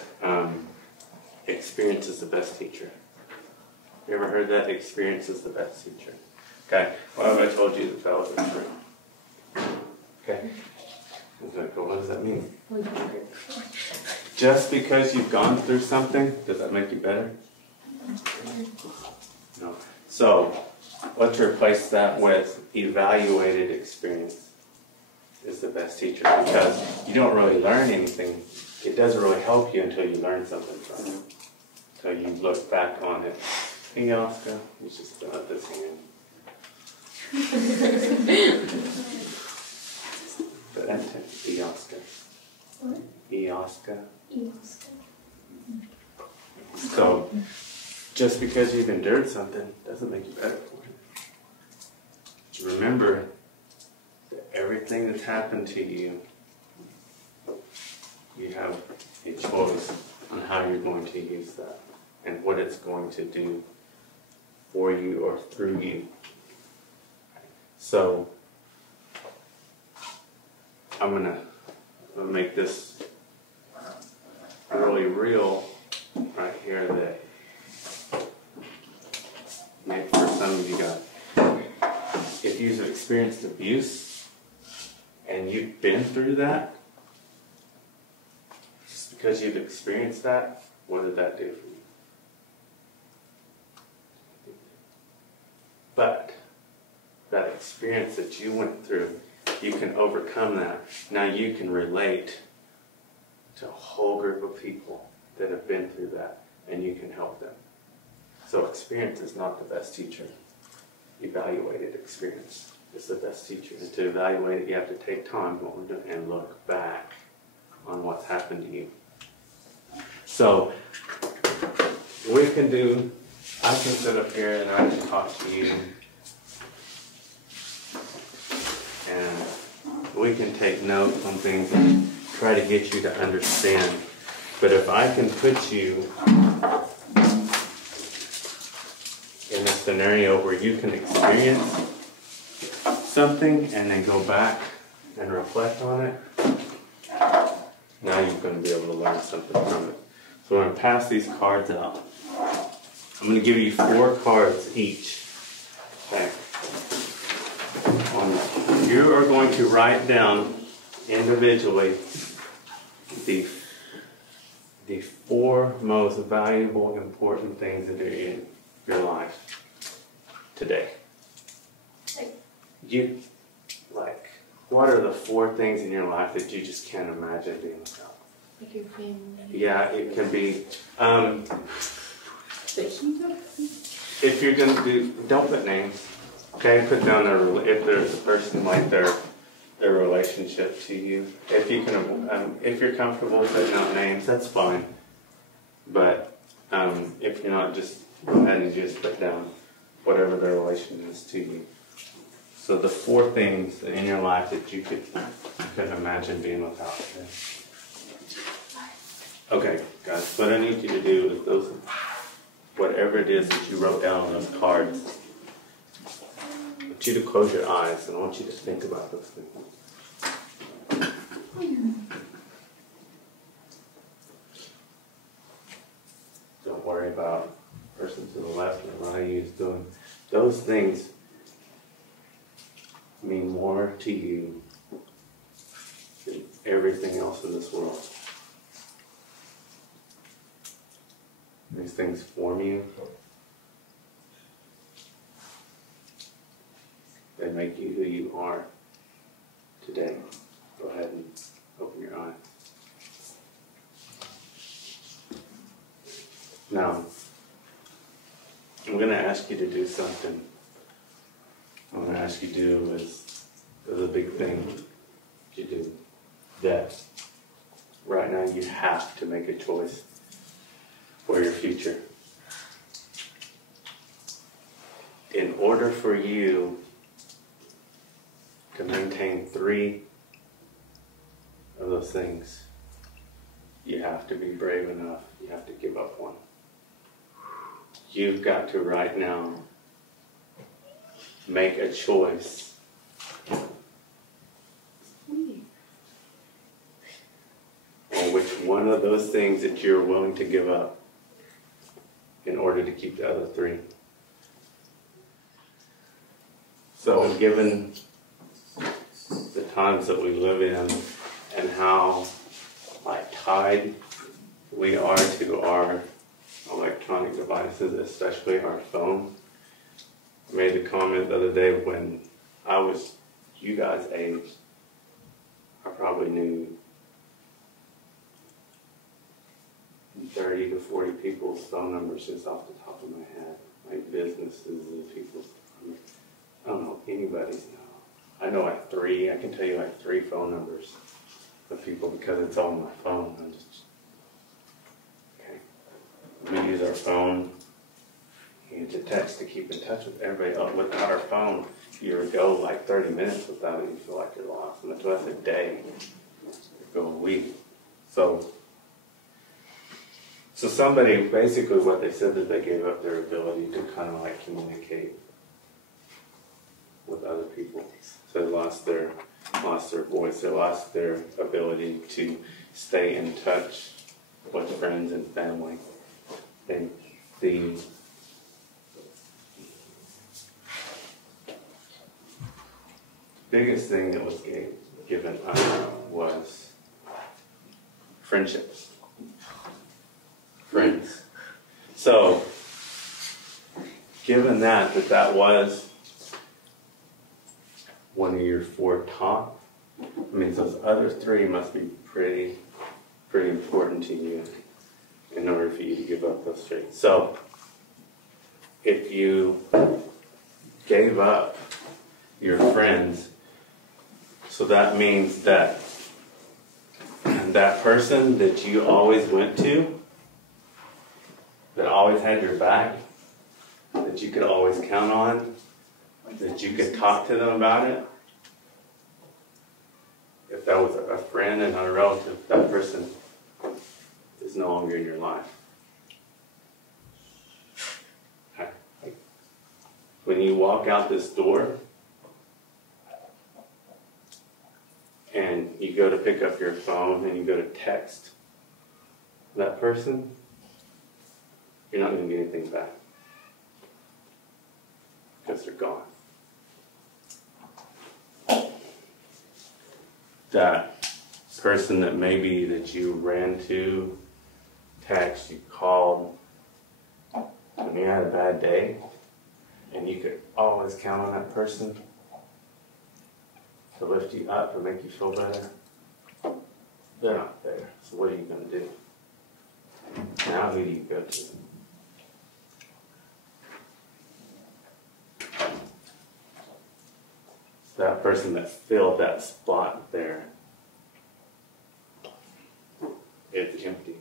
experience is the best teacher? You ever heard that? Experience is the best teacher. Okay. What have I told you the fellows in this room? Okay. What does that mean? Just because you've gone through something, does that make you better? No. So, let's replace that with evaluated experience is the best teacher, because you don't really learn anything. It doesn't really help you until you learn something from it. So you look back on it. Hey, Oscar, you should still have this hand. Oscar. What? Oscar. Oscar. So, just because you've endured something doesn't make you better for it. Remember that everything that's happened to you, you have a choice on how you're going to use that and what it's going to do for you or through you. So I'm gonna make this really real right here that maybe for some of you guys, if you've experienced abuse and you've been through that, just because you've experienced that, what did that do for you? But that experience that you went through, you can overcome that. Now you can relate to a whole group of people that have been through that, and you can help them. So experience is not the best teacher. Evaluated experience is the best teacher. And to evaluate it, you have to take time and look back on what's happened to you. So we can do, I can sit up here and I can talk to you, and we can take notes on things and try to get you to understand. But if I can put you in a scenario where you can experience something and then go back and reflect on it, now you're going to be able to learn something from it. So I'm going to pass these cards out. I'm going to give you 4 cards each. Okay. You are going to write down individually the 4 most valuable, important things that are in your life today. What are the 4 things in your life that you just can't imagine being without? Like your family. Yeah, it can be. If you're going to do, don't put names. Okay, put down if there's a person like their relationship to you. If you can, if you're comfortable putting out names, that's fine. But if you're not, just go ahead and just put down whatever their relation is to you. So the 4 things in your life that you couldn't imagine being without. Okay, guys, what I need you to do is those, whatever it is that you wrote down on those cards, I want you to close your eyes and I want you to think about those things. Don't worry about the person to the left and the right of you is doing. Those things mean more to you than everything else in this world. These things form you. They make you who you are today. Go ahead and open your eyes. Now, I'm going to ask you to do something. I'm going to ask you to do is a big thing you do. That right now you have to make a choice for your future. In order for you to maintain 3 of those things, you have to be brave enough. You have to give up 1. You've got to right now make a choice on which one of those things that you're willing to give up in order to keep the other 3. So given the times that we live in and how tied we are to our electronic devices, especially our phone. I made the comment the other day when I was you guys' age, I probably knew 30 to 40 people's phone numbers just off the top of my head. Like businesses and people's, I don't know anybody's now. I know 3, I can tell you 3 phone numbers of people because it's on my phone. We use our phone to text to keep in touch with everybody. Without our phone, you would go 30 minutes without it, you feel like you're lost. And that's a day, go a week. So So somebody, basically what they said that they gave up their ability to kind of like communicate with other people. So they lost their voice, they lost their ability to stay in touch with friends and family. And the biggest thing that was given up was friendships. Friends. So, given that was one of your 4 top, I mean, those other 3 must be pretty important to you in order for you to give up those 3. So, if you gave up your friends, so that means that that person that you always went to, that always had your back, that you could always count on, that you could talk to them about it, if that was a friend and not a relative, that person is no longer in your life. When you walk out this door and you go to pick up your phone and you go to text that person, you're not going to get anything back because they're gone. That person that maybe that you ran to, text, you called when you had a bad day, and you could always count on that person to lift you up and make you feel better, they're not there. So what are you going to do? Now who do you go to? That person that filled that spot there, it's empty.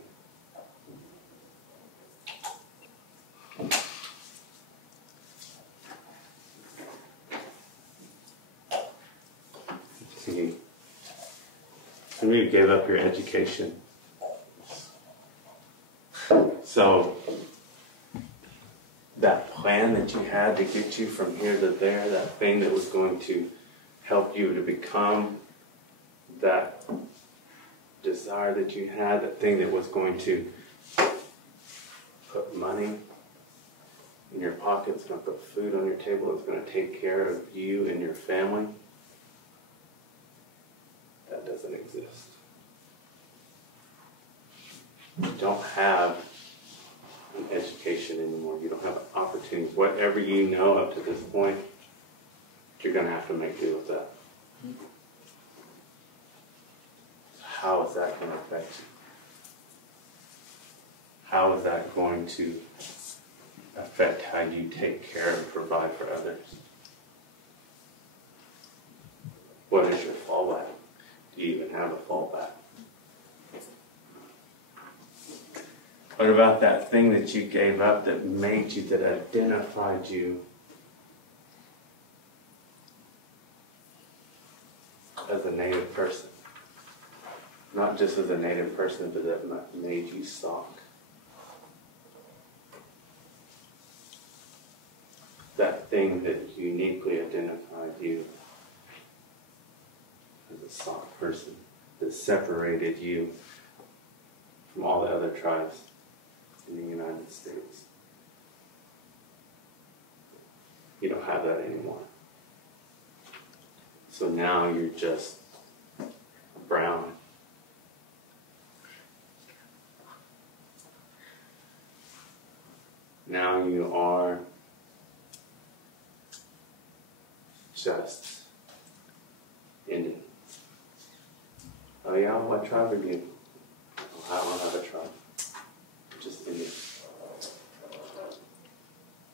See, some of you gave up your education. So that plan that you had to get you from here to there, that thing that was going to help you to become that desire that you had, that thing that was going to put money in your pocket, it's going to put food on your table, it's going to take care of you and your family, that doesn't exist. You don't have an education anymore. You don't have opportunities. Whatever you know up to this point, you're going to have to make do with that. How is that going to affect you? How is that going to affect how you take care and provide for others? What is your fallback? Do you even have a fallback? What about that thing that you gave up that made you, that identified you as a Native person? Not just as a Native person, but that made you Sauk. That thing that uniquely identified you as a Sauk person, that separated you from all the other tribes in the United States. You don't have that anymore. So now you're just brown. Now you are just Indian. Oh yeah, what tribe are you? Oh, I don't have a tribe. I'm just Indian.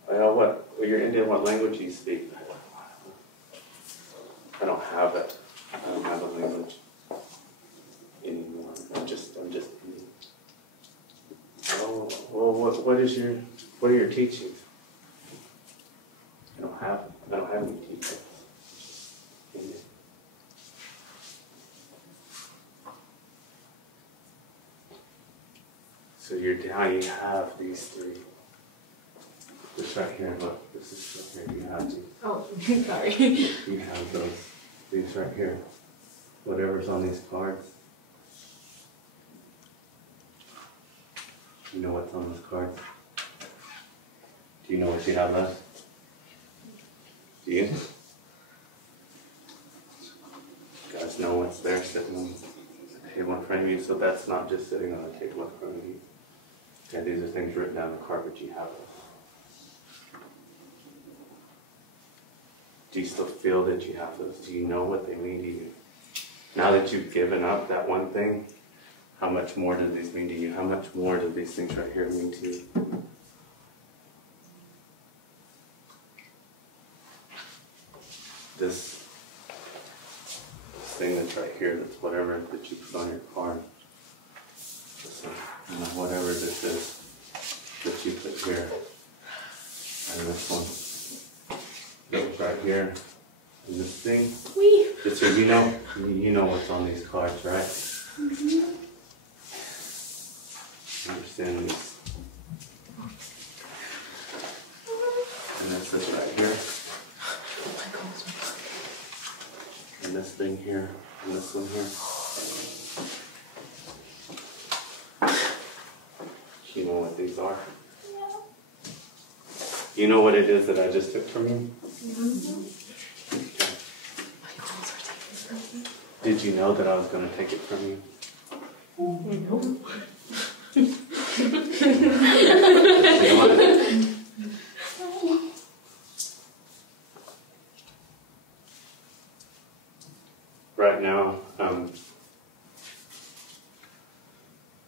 Oh yeah, what? Well, you're Indian, what language do you speak? I don't have it. I don't have a language anymore. I'm just Indian. Oh, well, what are your teachings? I don't have any teachings. Indian. So you're Now you have these three. Just right here, look. This is right here. You have these. Oh, sorry. You have these right here. Whatever's on these cards. You know what's on those cards? Do you know what you have left? Do you? You guys know what's there sitting on the table in front of you, so that's not just sitting on the table in front of you. Okay, these are things written down on the card, but you have them. Do you still feel that you have those? Do you know what they mean to you? Now that you've given up that one thing, how much more do these mean to you? How much more do these things right here mean to you? This thing that's right here, that's whatever that you put on your card. Listen, whatever this is that you put here. And this one. That's right here. And this thing. Just so you know what's on these cards, right? Mm-hmm. Understand this. And that's this right here. And this thing here, and this one here. You know what these are? Yeah. You know what it is that I just took from you? Mm-hmm. Okay. Did you know that I was going to take it from you? No. You know what? Right now,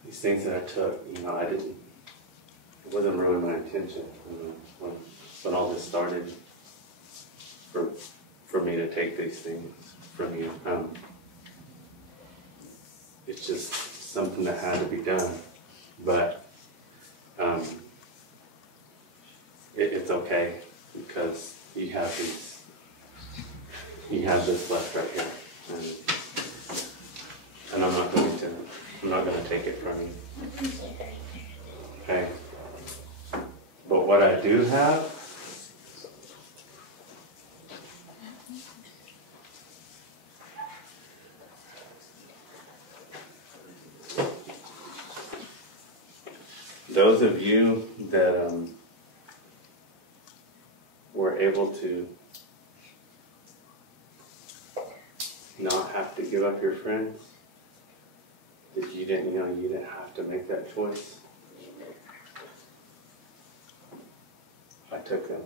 these things that I took, it wasn't really my intention. When all this started, for me to take these things from you, it's just something that had to be done. But it's okay because you have this left right here. And I'm not going to take it from you. Okay. But what I do have those of you that were able to not have to give up your friends, that you didn't have to make that choice. I took them.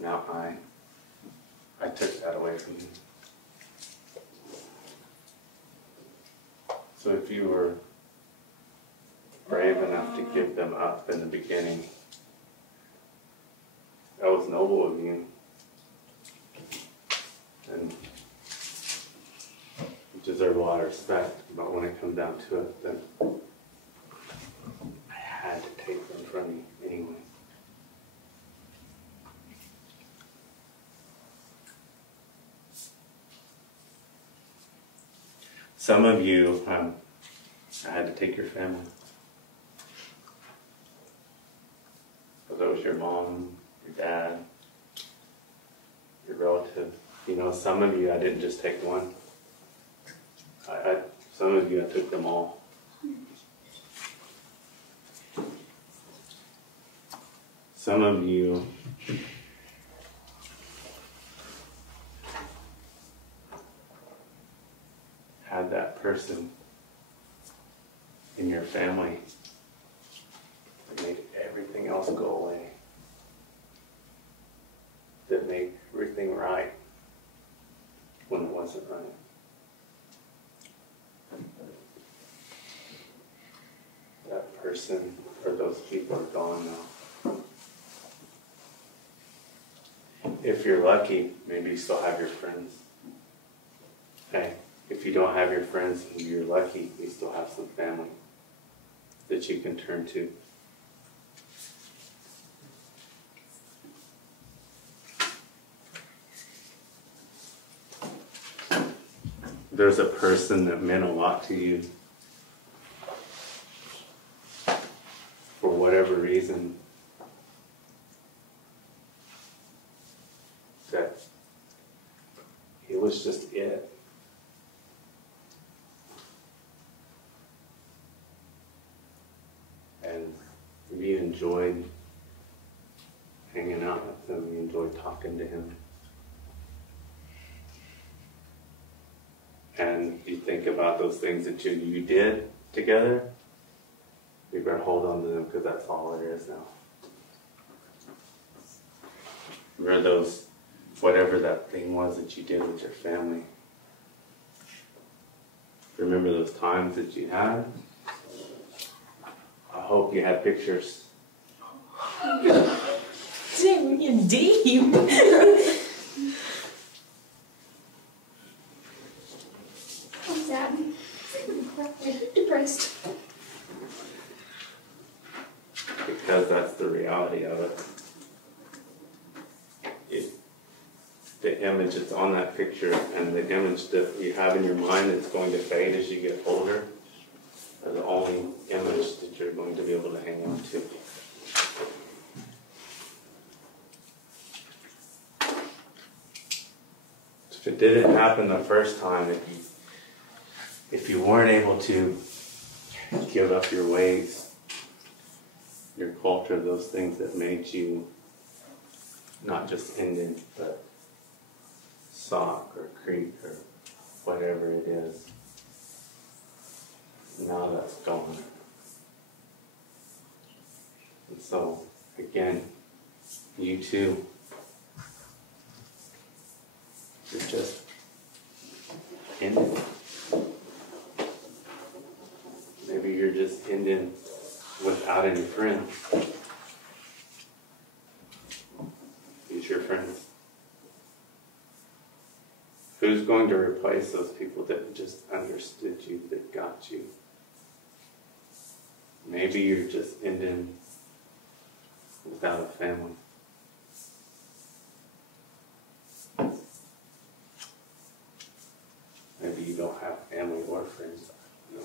Now I took that away from you. So if you were brave enough to give them up in the beginning, that was noble of you. And you deserve a lot of respect, but when it comes down to it, then I had to take them from you anyway. Some of you, I had to take your family. Whether it was your mom, your dad, your relative. Some of you, I didn't just take one. Some of you, I took them all. Some of you had that person in your family that made everything else go away, that made everything right when it wasn't right. That person or those people are gone now. If you're lucky, maybe you still have your friends. Hey, if you don't have your friends, you're lucky, you still have some family that you can turn to. There's a person that meant a lot to you was just it. And you enjoyed hanging out with him, you enjoyed talking to him. And you think about those things that you did together, you better hold on to them because that's all it is now. Remember those, whatever that thing was that you did with your family. Remember those times that you had? I hope you had pictures. Damn, you're deep. I'm sad. I'm depressed. Because that's the reality of it. The image that's on that picture and the image that you have in your mind that's going to fade as you get older are the only image that you're going to be able to hang on to. If it didn't happen the first time, if you weren't able to give up your ways, your culture, those things that made you not just Indian, but sock or Creek or whatever it is, now that's gone. And so, again, you too, you're just Indian. Maybe you're just Indian without any friends. Who's your friends? Who's going to replace those people that just understood you, that got you? Maybe you're just Indian without a family. Maybe you don't have family or friends. No.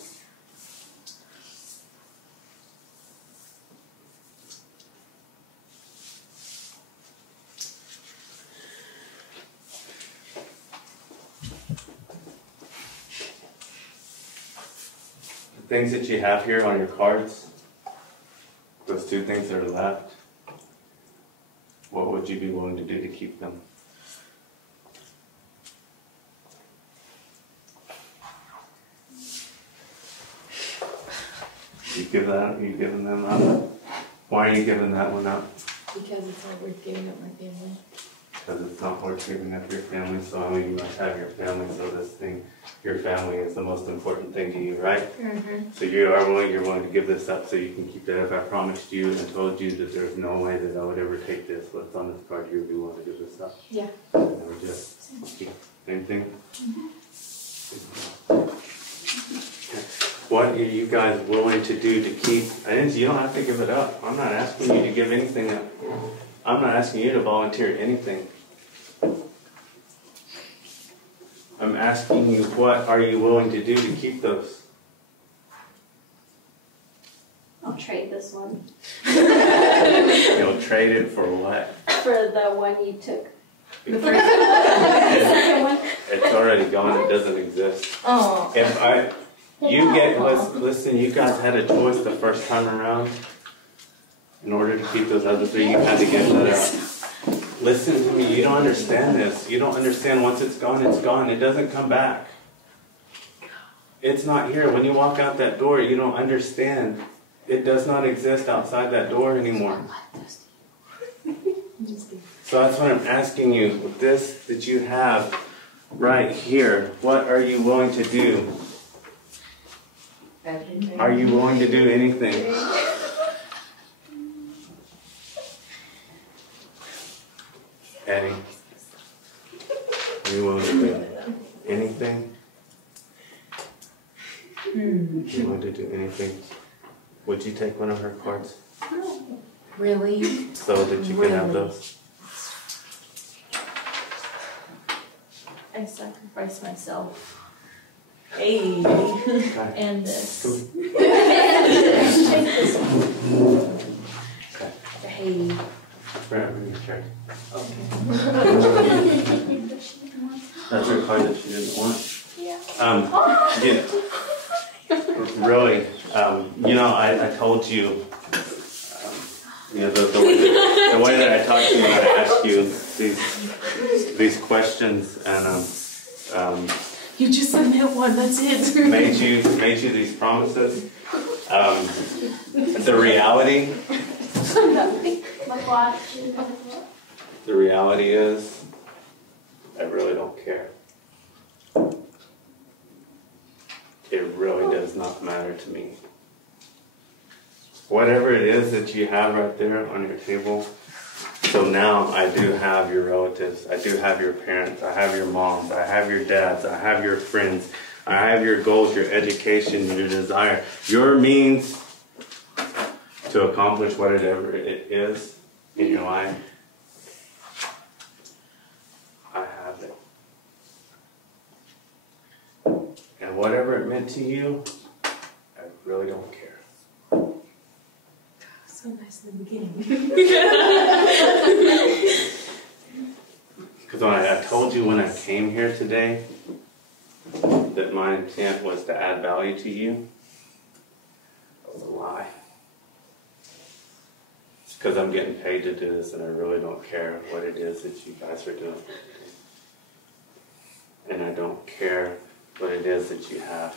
Things that you have here on your cards, those two things that are left, what would you be willing to do to keep them? You giving them up? Why are you giving that one up? Because it's not worth giving up my family. Because it's not worth giving up your family, so I mean you must have your family, so this thing, your family is the most important thing to you, right? Mm-hmm. So you're willing to give this up so you can keep that. If I promised you and told you that there's no way that I would ever take this, what's on this card, you would be willing to give this up? Yeah. And we're just, same thing? What are you guys willing to do to keep, you don't have to give it up. I'm not asking you to give anything up. I'm not asking you to volunteer anything. I'm asking you, what are you willing to do to keep those? I'll trade this one. You'll trade it for what? For the one you took. The first The second one. It's already gone. It doesn't exist. Oh. Listen, you guys had a choice the first time around. In order to keep those other three, you had to give that up. Listen to me, you don't understand this. You don't understand once it's gone, it's gone. It doesn't come back. It's not here. When you walk out that door, you don't understand. It does not exist outside that door anymore. So that's what I'm asking you. With this that you have right here, what are you willing to do? Are you willing to do anything? Eddie, are you willing to do anything? You willing to do anything? Would you take one of her cards Really? so that you can have those? I sacrificed myself. Hey. Okay. And this. Okay. Hey. Brad, bring your chair. Okay. That's her card that she didn't want. Yeah. Really, I told you, the way that I talked to you when I asked you these questions and You just submit one, that's it. made you these promises. The reality is, I really don't care. It really does not matter to me. Whatever it is that you have right there on your table. So now I do have your relatives. I do have your parents. I have your moms. I have your dads. I have your friends. I have your goals, your education, your desire, your means to accomplish whatever it is in your life. I have it. And whatever it meant to you, I really don't care. So nice in the beginning. Because I told you when I came here today that my intent was to add value to you, that was a lie. It's because I'm getting paid to do this and I really don't care what it is that you guys are doing. And I don't care what it is that you have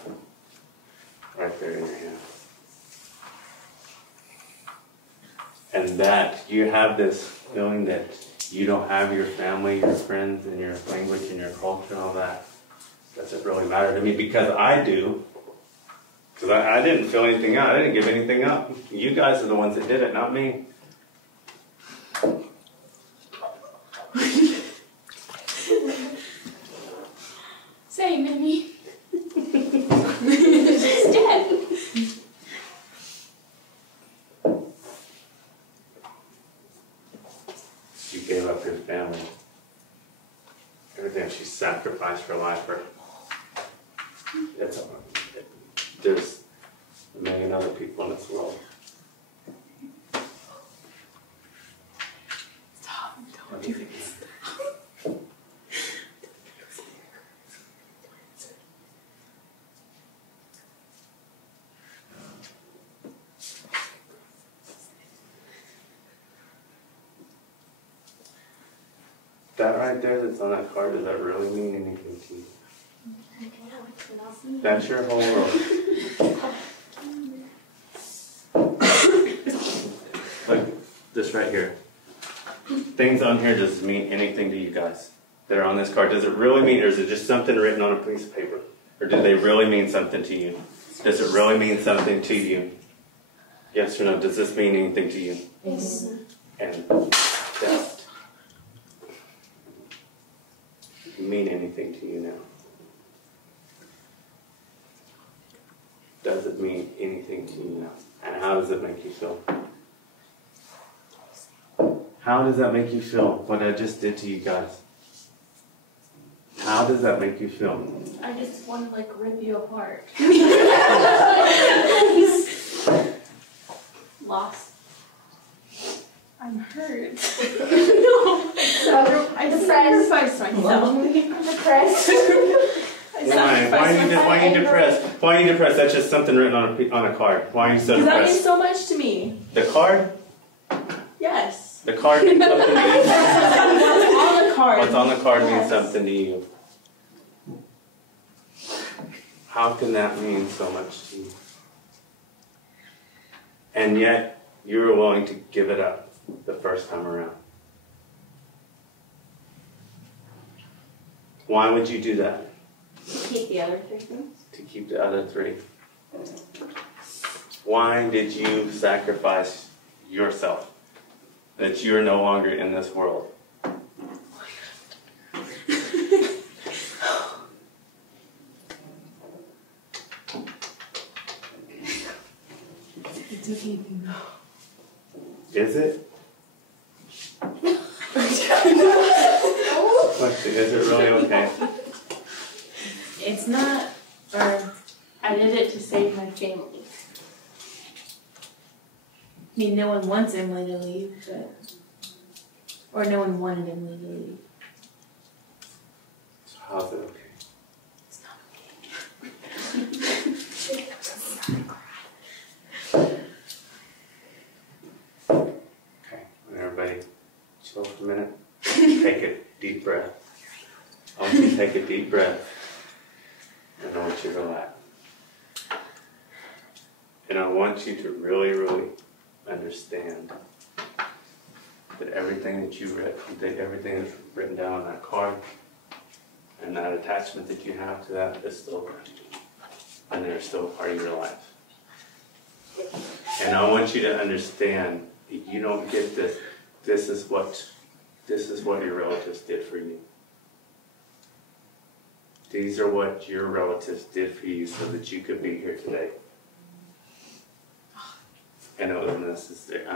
right there in your hand. And that you have this feeling that you don't have your family, your friends, and your language, and your culture, and all that. Doesn't really matter to me because I do. Because I didn't fill anything out. I didn't give anything up. You guys are the ones that did it, not me. Same, Mimi. She's dead. You gave up your family. Everything she sacrificed her life for. There's a million other people in this world. Stop, don't do this. That right there that's on that card, does that really mean anything to you? That's your whole world. Like this right here. Things on here, does it mean anything to you guys that are on this card? Does it really mean, or is it just something written on a piece of paper? Or do they really mean something to you? Does it really mean something to you? Yes or no? Does this mean anything to you? Yes. And that mean anything to you now? Does it mean anything to you now? And how does it make you feel? How does that make you feel, what I just did to you guys? How does that make you feel? I just want to like rip you apart. Lost. I'm hurt. No. I sacrificed myself. I'm depressed. Why are you depressed? Why are you depressed? That's just something written on a card. Why are you so Because that depressed? means so much to me. The card? Yes. The card means something to you? What's on the card? What's on the card means something to you. How can that mean so much to you? And yet, you were willing to give it up the first time around. Why would you do that? Keep the other 3 things. To keep the other 3. Why did you sacrifice yourself? That you're no longer in this world? It's okay. Is it? Question, is it really okay? It's not, or I did it to save my family. I mean, no one wants Emily to leave, but Or no one wanted him to leave. So how's it okay? It's not Okay, when everybody chill for a minute, take a deep breath. I want you to take a deep breath, and I want you to relax. And I want you to really, really understand that everything that you read, that everything that's written down on that card, and that attachment that you have to that is still there. And they're still part of your life. And I want you to understand that you don't get this. This is what your relatives did for you. These are what your relatives did for you so that you could be here today. And this is, and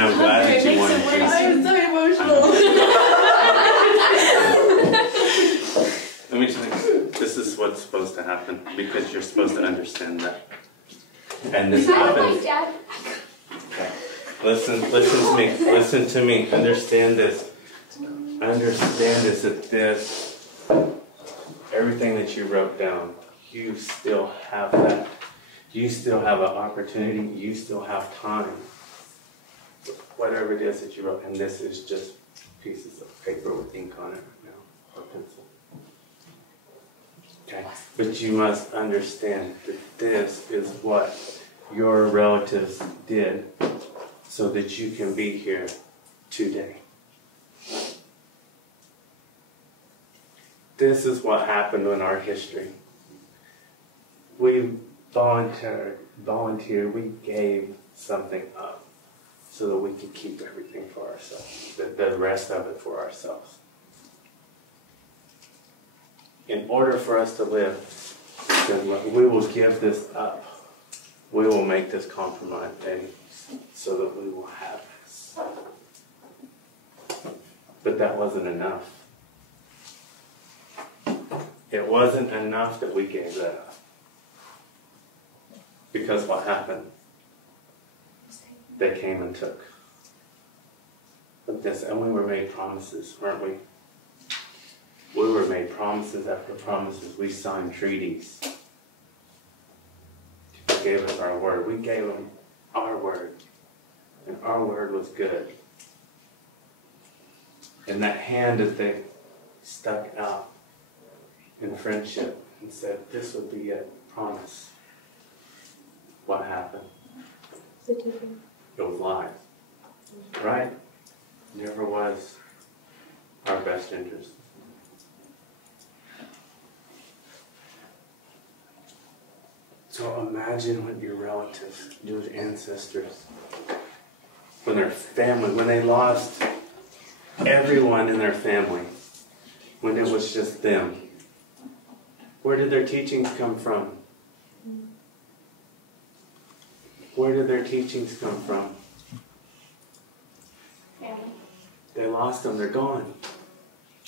I'm glad that you wanted to. I'm so emotional. Let me tell you, this is what's supposed to happen because you're supposed to understand that. And this happens. Okay. Listen to me. Understand this. Understand this. That everything that you wrote down, you still have that. You still have an opportunity. You still have time. Whatever it is that you wrote, and this is just pieces of paper with ink on it right now, or pencil. Okay, but you must understand that this is what your relatives did so that you can be here today. This is what happened in our history. We volunteered, we gave something up so that we could keep everything for ourselves, the rest of it for ourselves. In order for us to live, then we will give this up. We will make this compromise so that we will have this. But that wasn't enough. It wasn't enough that we gave that up. Because what happened? They came and took. Look this, and we were made promises, weren't we? We were made promises after promises. We signed treaties. They gave us our word. We gave them our word. And our word was good. And that hand that they stuck out in friendship and said, this would be a promise. What happened? It was lies. Right? Never was our best interest. So imagine what your relatives, your ancestors, when their family, when they lost everyone in their family, when it was just them. Where did their teachings come from? Where did their teachings come from? They lost them, they're gone.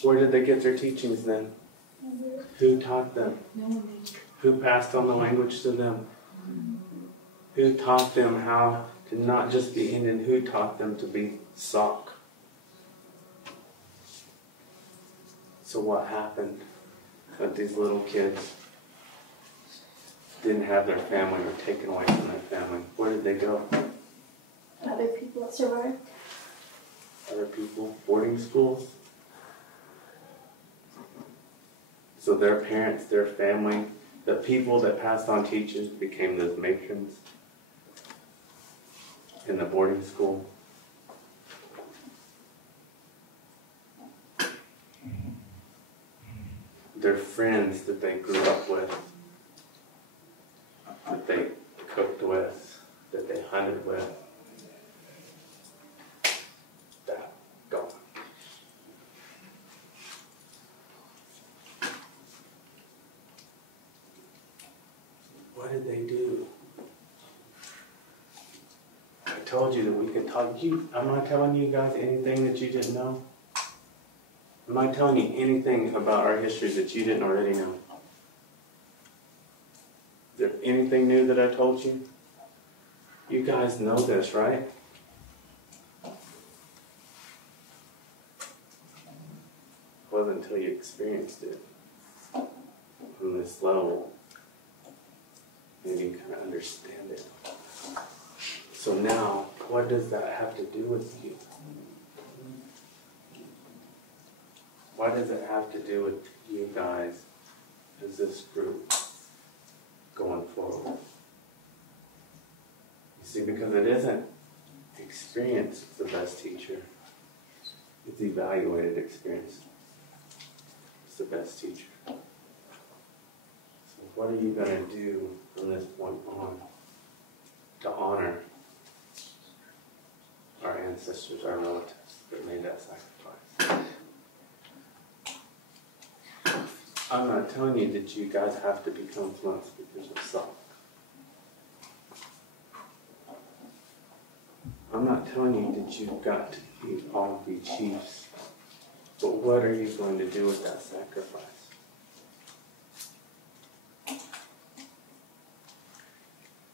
Where did they get their teachings then? Who taught them? Who passed on the language to them? Who taught them how to not just be Indian? Who taught them to be Sauk? So what happened? That these little kids didn't have their family or taken away from their family. Where did they go? Other people that survived. Other people, boarding schools. So their parents, their family, the people that passed on teachers became those matrons in the boarding school. Their friends that they grew up with, that they cooked with, that they hunted with, that gone. What did they do? I told you that we could talk. I'm not telling you guys anything that you didn't know. Am I telling you anything about our history that you didn't already know? Is there anything new that I told you? You guys know this, right? until you experienced it on this level. And you kind of understand it. So now, what does that have to do with you? What does it have to do with you guys as this group going forward? You see, because it isn't experience the best teacher. It's evaluated experience. It's the best teacher. So what are you going to do from this point on to honor our ancestors, our relatives that made that sacrifice? I'm not telling you that you guys have to become fluent speakers of self. I'm not telling you that you've got to all be chiefs. But what are you going to do with that sacrifice?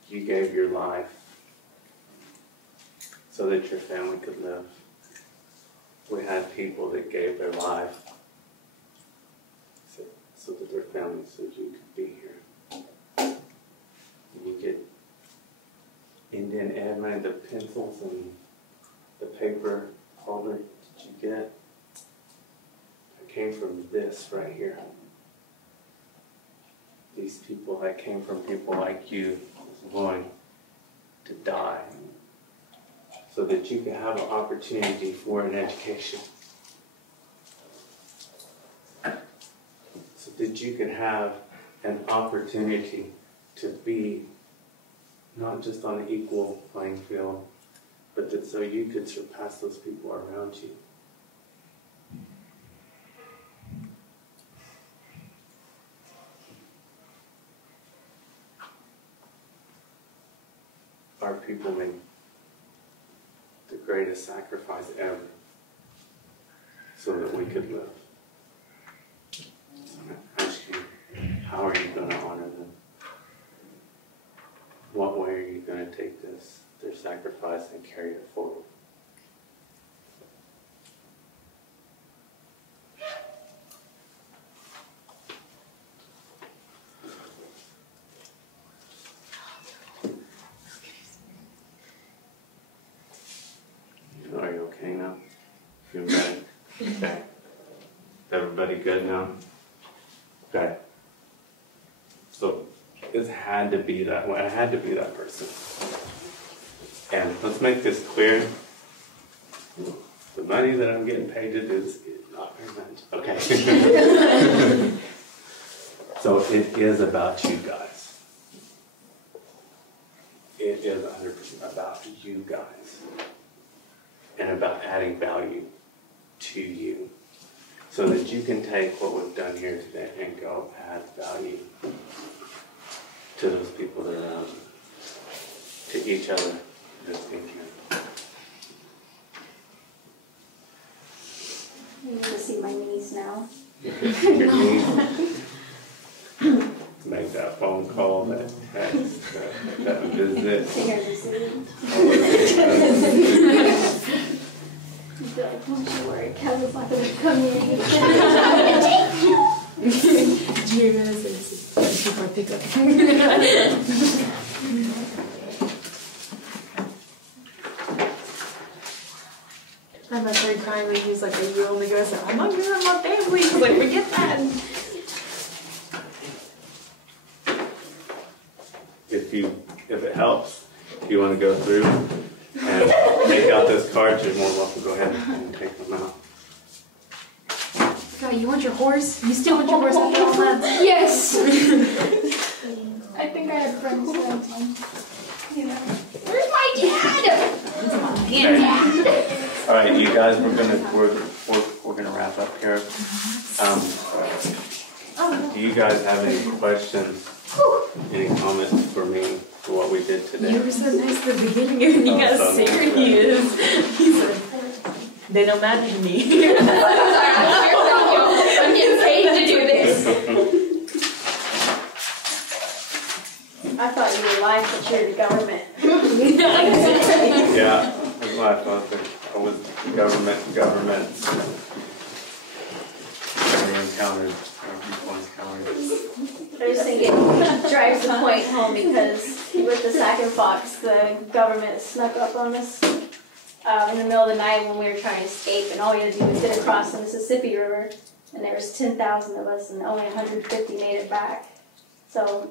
You gave your life so that your family could live. We had people that gave their life so that their families, so you could be here. And you get Indian Ed made the pencils and the paper holder that you get. It came from this right here. These people that came from people like you was willing to die so that you could have an opportunity for an education. So that you could have an opportunity to be not just on an equal playing field, but that so you could surpass those people around you. Our people made the greatest sacrifice ever so that we could live. So I ask you, how are you going to honor them? What way are you going to take this, their sacrifice, and carry it forward? Are you okay now? Feel better? Okay. Everybody good now? Okay. So this had to be that way. I had to be that person. And let's make this clear. The money that I'm getting paid to do is not very much. Okay. So it is about you guys. It is 100% about you guys. And about adding value to you. So that you can take what we've done here today and go add value to those people that are around you, to each other that's in here. You need to see my knees now. Your knees. Make that phone call, that text, that visit. Like, don't you worry, Kevin's not going to come here. Do you realize it's super pickup? And that's very kindly. He's like, "Are you only going to say, I'm not giving my family." He's like, "Forget that." If it helps, if you want to go through and take out this card, you're more welcome to go ahead and take them out. God, you want your horse? You still want your horse after all that? Yes! I think I had friends that, you know. Where's my dad? All right, you guys, we're gonna wrap up here. Do you guys have any questions, any comments for me for what we did today? You were so nice at the beginning, and you got serious. He said, "They don't matter to me." I'm getting paid to do this. I thought you were lying for charity government. Yeah, that's what I thought that I was government. drives the point home because with the Sac and Fox, the government snuck up on us in the middle of the night when we were trying to escape, and all we had to do was get across the Mississippi River, and there was 10,000 of us, and only 150 made it back. So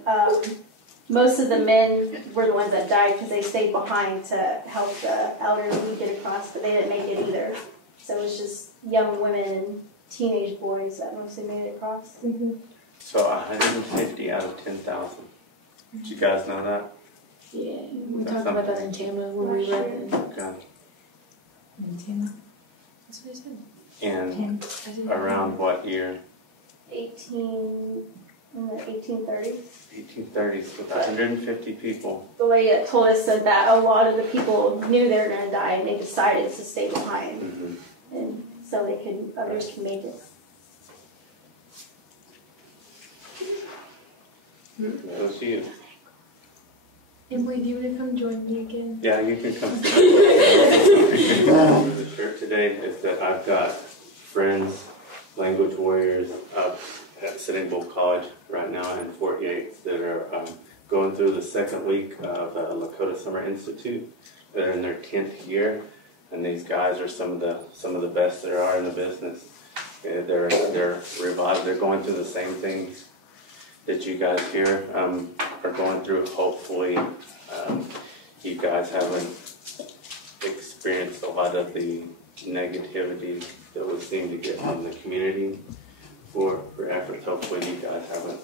most of the men were the ones that died because they stayed behind to help the elderly get across, but they didn't make it either. So it was just young women and teenage boys that mostly made it across. Mm-hmm. So 150 out of 10,000. Did you guys know that? Yeah, we talked about that in Tama when we were in Okay. Tama. That's what I said. And around what year? 1830s. 1830s, with 150 people. The lady that told us said that a lot of the people knew they were going to die and they decided to stay behind. Mm-hmm. And so others can make it. That was you. Emily, do you want to come join me again? Yeah, you can come. The shirt today is that I've got friends, language warriors up at Sitting Bull College right now in Fort Yates that are going through the second week of the Lakota Summer Institute. They're in their 10th year, and these guys are some of the best there are in the business. They're revived. They're going through the same things that you guys here are going through. Hopefully, you guys haven't experienced a lot of the negativity that we seem to get from the community for efforts. Hopefully, you guys haven't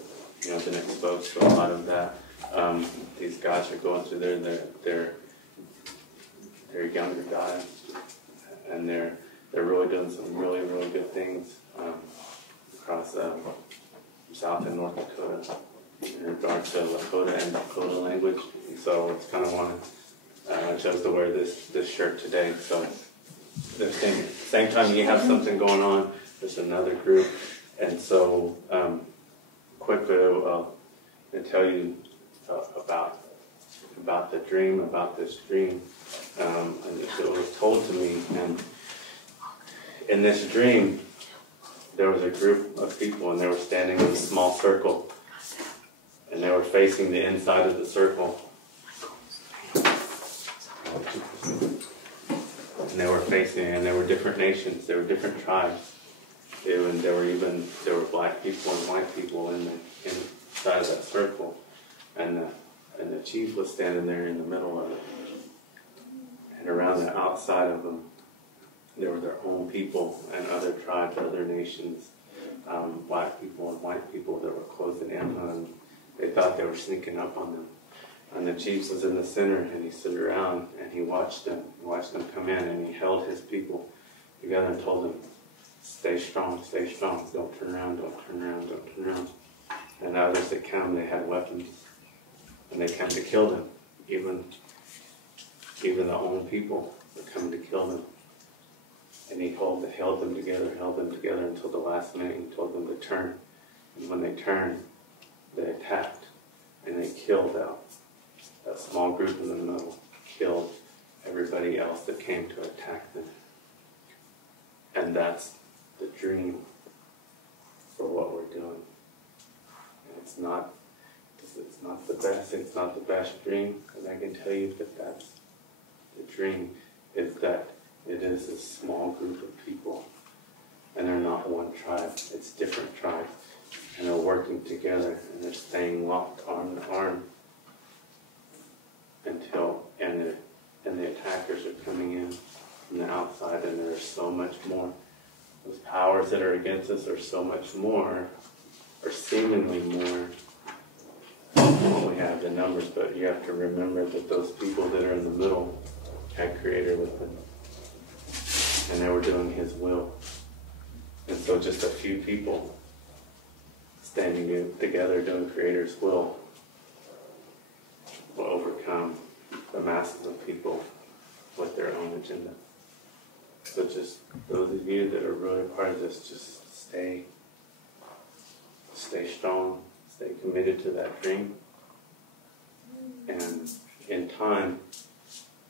been exposed to a lot of that. These guys are going through they're younger guys, and they're really doing some really good things across South and North Dakota in regards to Lakota and Dakota language. And so it's kind of I chose to wear this shirt today. So the same time you have something going on, there's another group. And so quickly I'll tell you about the dream, about this dream. And it was told to me, and in this dream, there was a group of people, and they were standing in a small circle, and they were facing the inside of the circle. And they were different nations, there were different tribes. There were black people and white people inside of that circle. And the chief was standing there in the middle of it. And around the outside of them, there were their own people and other tribes, other nations, black people and white people that were closing in on them. They thought they were sneaking up on them. And the chief was in the center, and he stood around, and he watched them come in, and he held his people together and told them, stay strong, don't turn around, don't turn around, don't turn around. And others that came, they had weapons, and they came to kill them. Even the own people were coming to kill them. And he held them together until the last minute. He told them to turn. And when they turned, they attacked. And they killed that small group in the middle, killed everybody else that came to attack them. And that's the dream for what we're doing. And it's not the best dream, and I can tell you that that's the dream, is that it is a small group of people, and they're not one tribe, it's different tribes, and they're working together, and they're staying locked arm to arm and the attackers are coming in from the outside, and there's so much more. Those powers that are against us are so much more, or seemingly more, than what we have the numbers, but you have to remember that those people that are in the middle had Creator with them. And they were doing His will. And so just a few people standing together doing Creator's will overcome the masses of people with their own agenda. So just those of you that are really part of this, just stay strong, stay committed to that dream. And in time,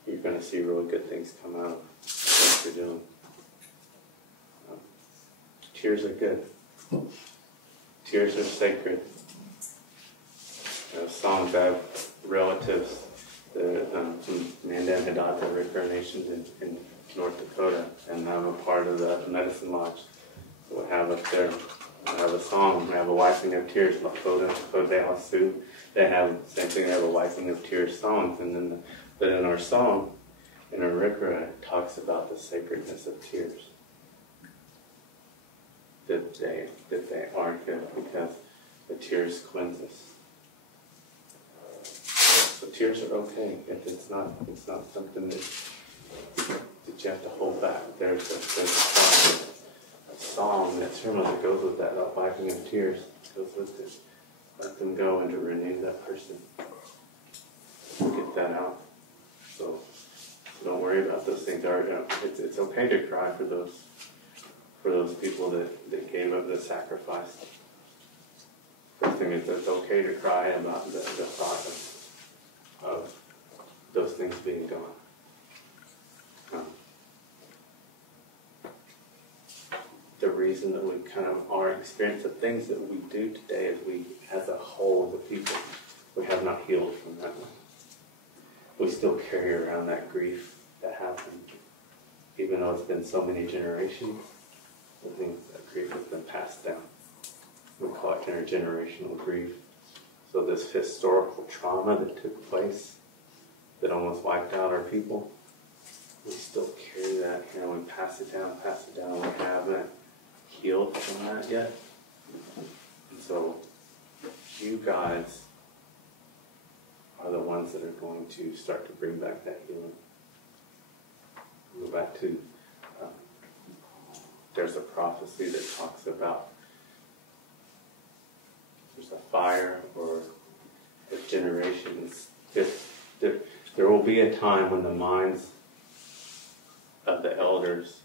you're going to see really good things come out of what you're doing. Tears are good. Tears are sacred. songs. I have relatives, some Mandan Hidatsa Ricra nations in North Dakota, and I'm a part of the Medicine Lodge. So we have up there, I have a song, we have a wiping of tears, Lakota, Kodehasu. They have the same thing, they have a wiping of tears songs, and then but in our song, in our Ricra, it talks about the sacredness of tears. That they are good because the tears cleanse us. So tears are okay. It's not something that you have to hold back. There's a song that sermon that goes with that wiping of tears goes with it. Let them go and to renew that person. Get that out. So don't worry about those things. It's okay to cry for those people that gave up the sacrifice. First thing is it's okay to cry about the thought of those things being gone. The reason that we kind of are experiencing the things that we do today is we, as a whole, as a people, we have not healed from that one. We still carry around that grief that happened, even though it's been so many generations. I think that grief has been passed down. We call it intergenerational grief. So this historical trauma that took place, that almost wiped out our people, we still carry that here. We pass it down. We haven't healed from that yet. And so you guys are the ones that are going to start to bring back that healing. Go back to, there's a prophecy that talks about there's a fire or the generations. There will be a time when the minds of the elders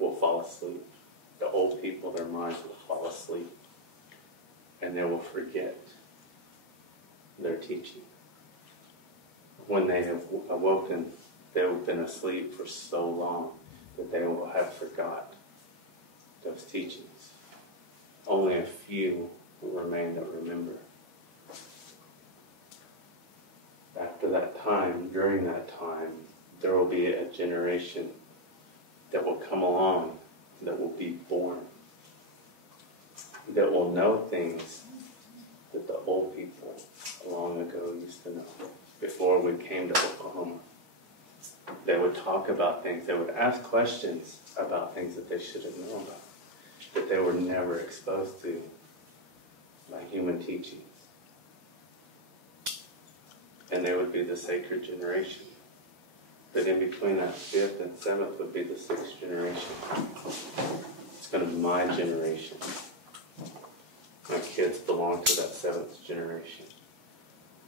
will fall asleep. The old people, their minds will fall asleep. And they will forget their teaching. When they have awoken, they have been asleep for so long that they will have forgot those teachings. Only a few will remain that remember. After that time, during that time, there will be a generation that will come along, that will be born, that will know things that the old people long ago used to know. Before we came to Oklahoma, they would talk about things, they would ask questions about things that they should have known about, that they were never exposed to by human teachings. And they would be the sacred generation. But in between that fifth and seventh would be the sixth generation. It's going to be my generation. My kids belong to that seventh generation.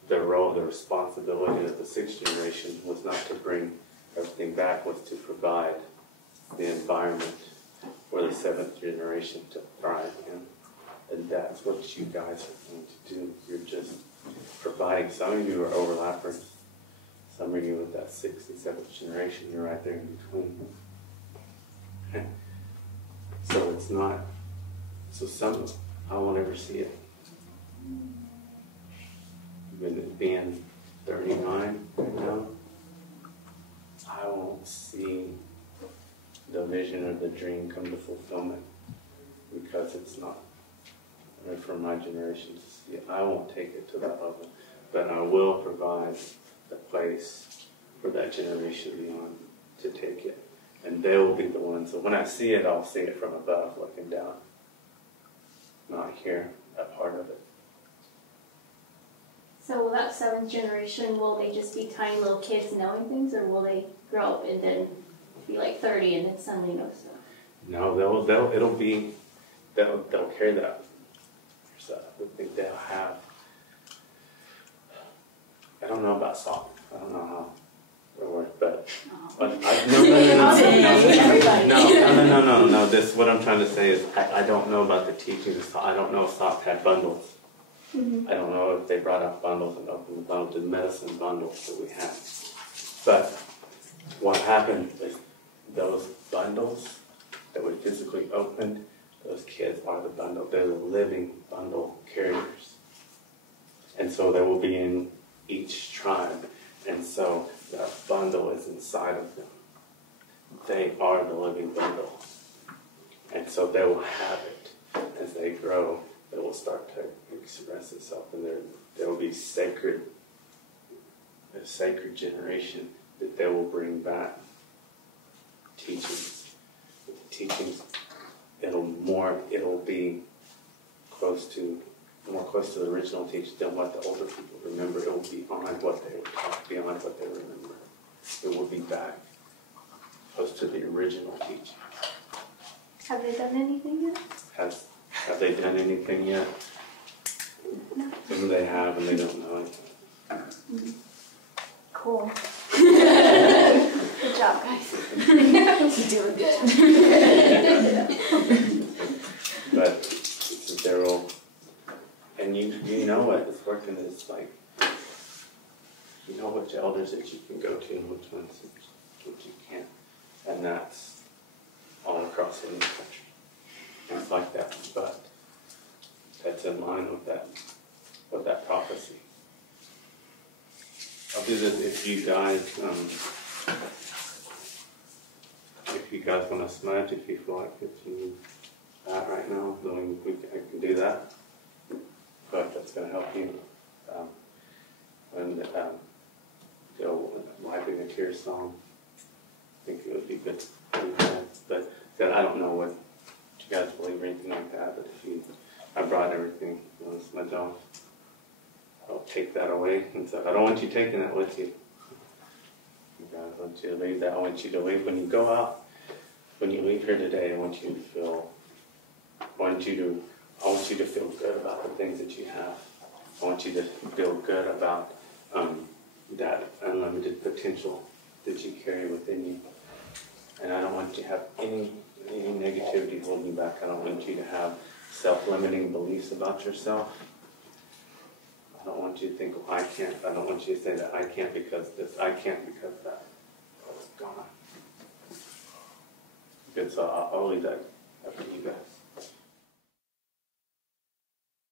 The role, the responsibility of the sixth generation was not to bring everything back, was to provide the environment for the seventh generation to thrive in. And that's what you guys are going to do. You're just providing. Some of you are overlappers. Some of you with that sixth and seventh generation, you're right there in between. So it's not, so some, I won't ever see it. With it being 39 right now, I won't see the vision or the dream come to fulfillment because it's not. I mean, for my generation to see it, I won't take it to that level, but I will provide the place for that generation beyond to take it. And they will be the ones. So when I see it, I'll see it from above, looking down. Not here, a part of it. So will that seventh generation, will they just be tiny little kids knowing things, or will they grow up and then be like 30 and then suddenly know stuff? No, they'll carry that. So I think they'll have, I don't know about salt. I don't know how it works, but no. This, what I'm trying to say is, I don't know about the teachings. I don't know if SOC had bundles. Mm-hmm. I don't know if they brought out bundles and opened the bundles, the medicine bundles that we had. But what happened is those bundles that we physically opened, those kids are the bundle. They're the living bundle carriers. And so they will be in each tribe. And so that bundle is inside of them. They are the living bundle. And so they will have it. As they grow, it will start to express itself. And there will be a sacred generation that they will bring back teachings. The teachings, it'll be more close to the original teaching than what the older people remember. It will be beyond what they were taught, beyond what they remember. It will be back close to the original teaching. Have they done anything yet? Have they done anything yet? No. Some they have and they don't know anything. Cool. Good job, guys. You're doing good. But they're all, and you know what it's working is like, you know which elders that you can go to and which ones that you can't. And that's all across any country. It's like that, but that's in line with that prophecy. I'll do this if you guys want to smudge, if you feel like it's that right now, then I can do that. But that's going to help you. When wiping a tear song, I think it would be good. But I don't know what you guys believe or anything like that. But I brought everything. You want to smudge off? I'll take that away. And so I don't want you taking that with you. I want you to leave that. I want you to leave when you go out. When you leave here today, I want you to feel good about the things that you have. I want you to feel good about that unlimited potential that you carry within you. And I don't want you to have any negativity holding you back. I don't want you to have self-limiting beliefs about yourself. I don't want you to think, well, I can't. I don't want you to say that I can't because this, I can't because that. It's gone. Good, so I'll leave that up to you guys.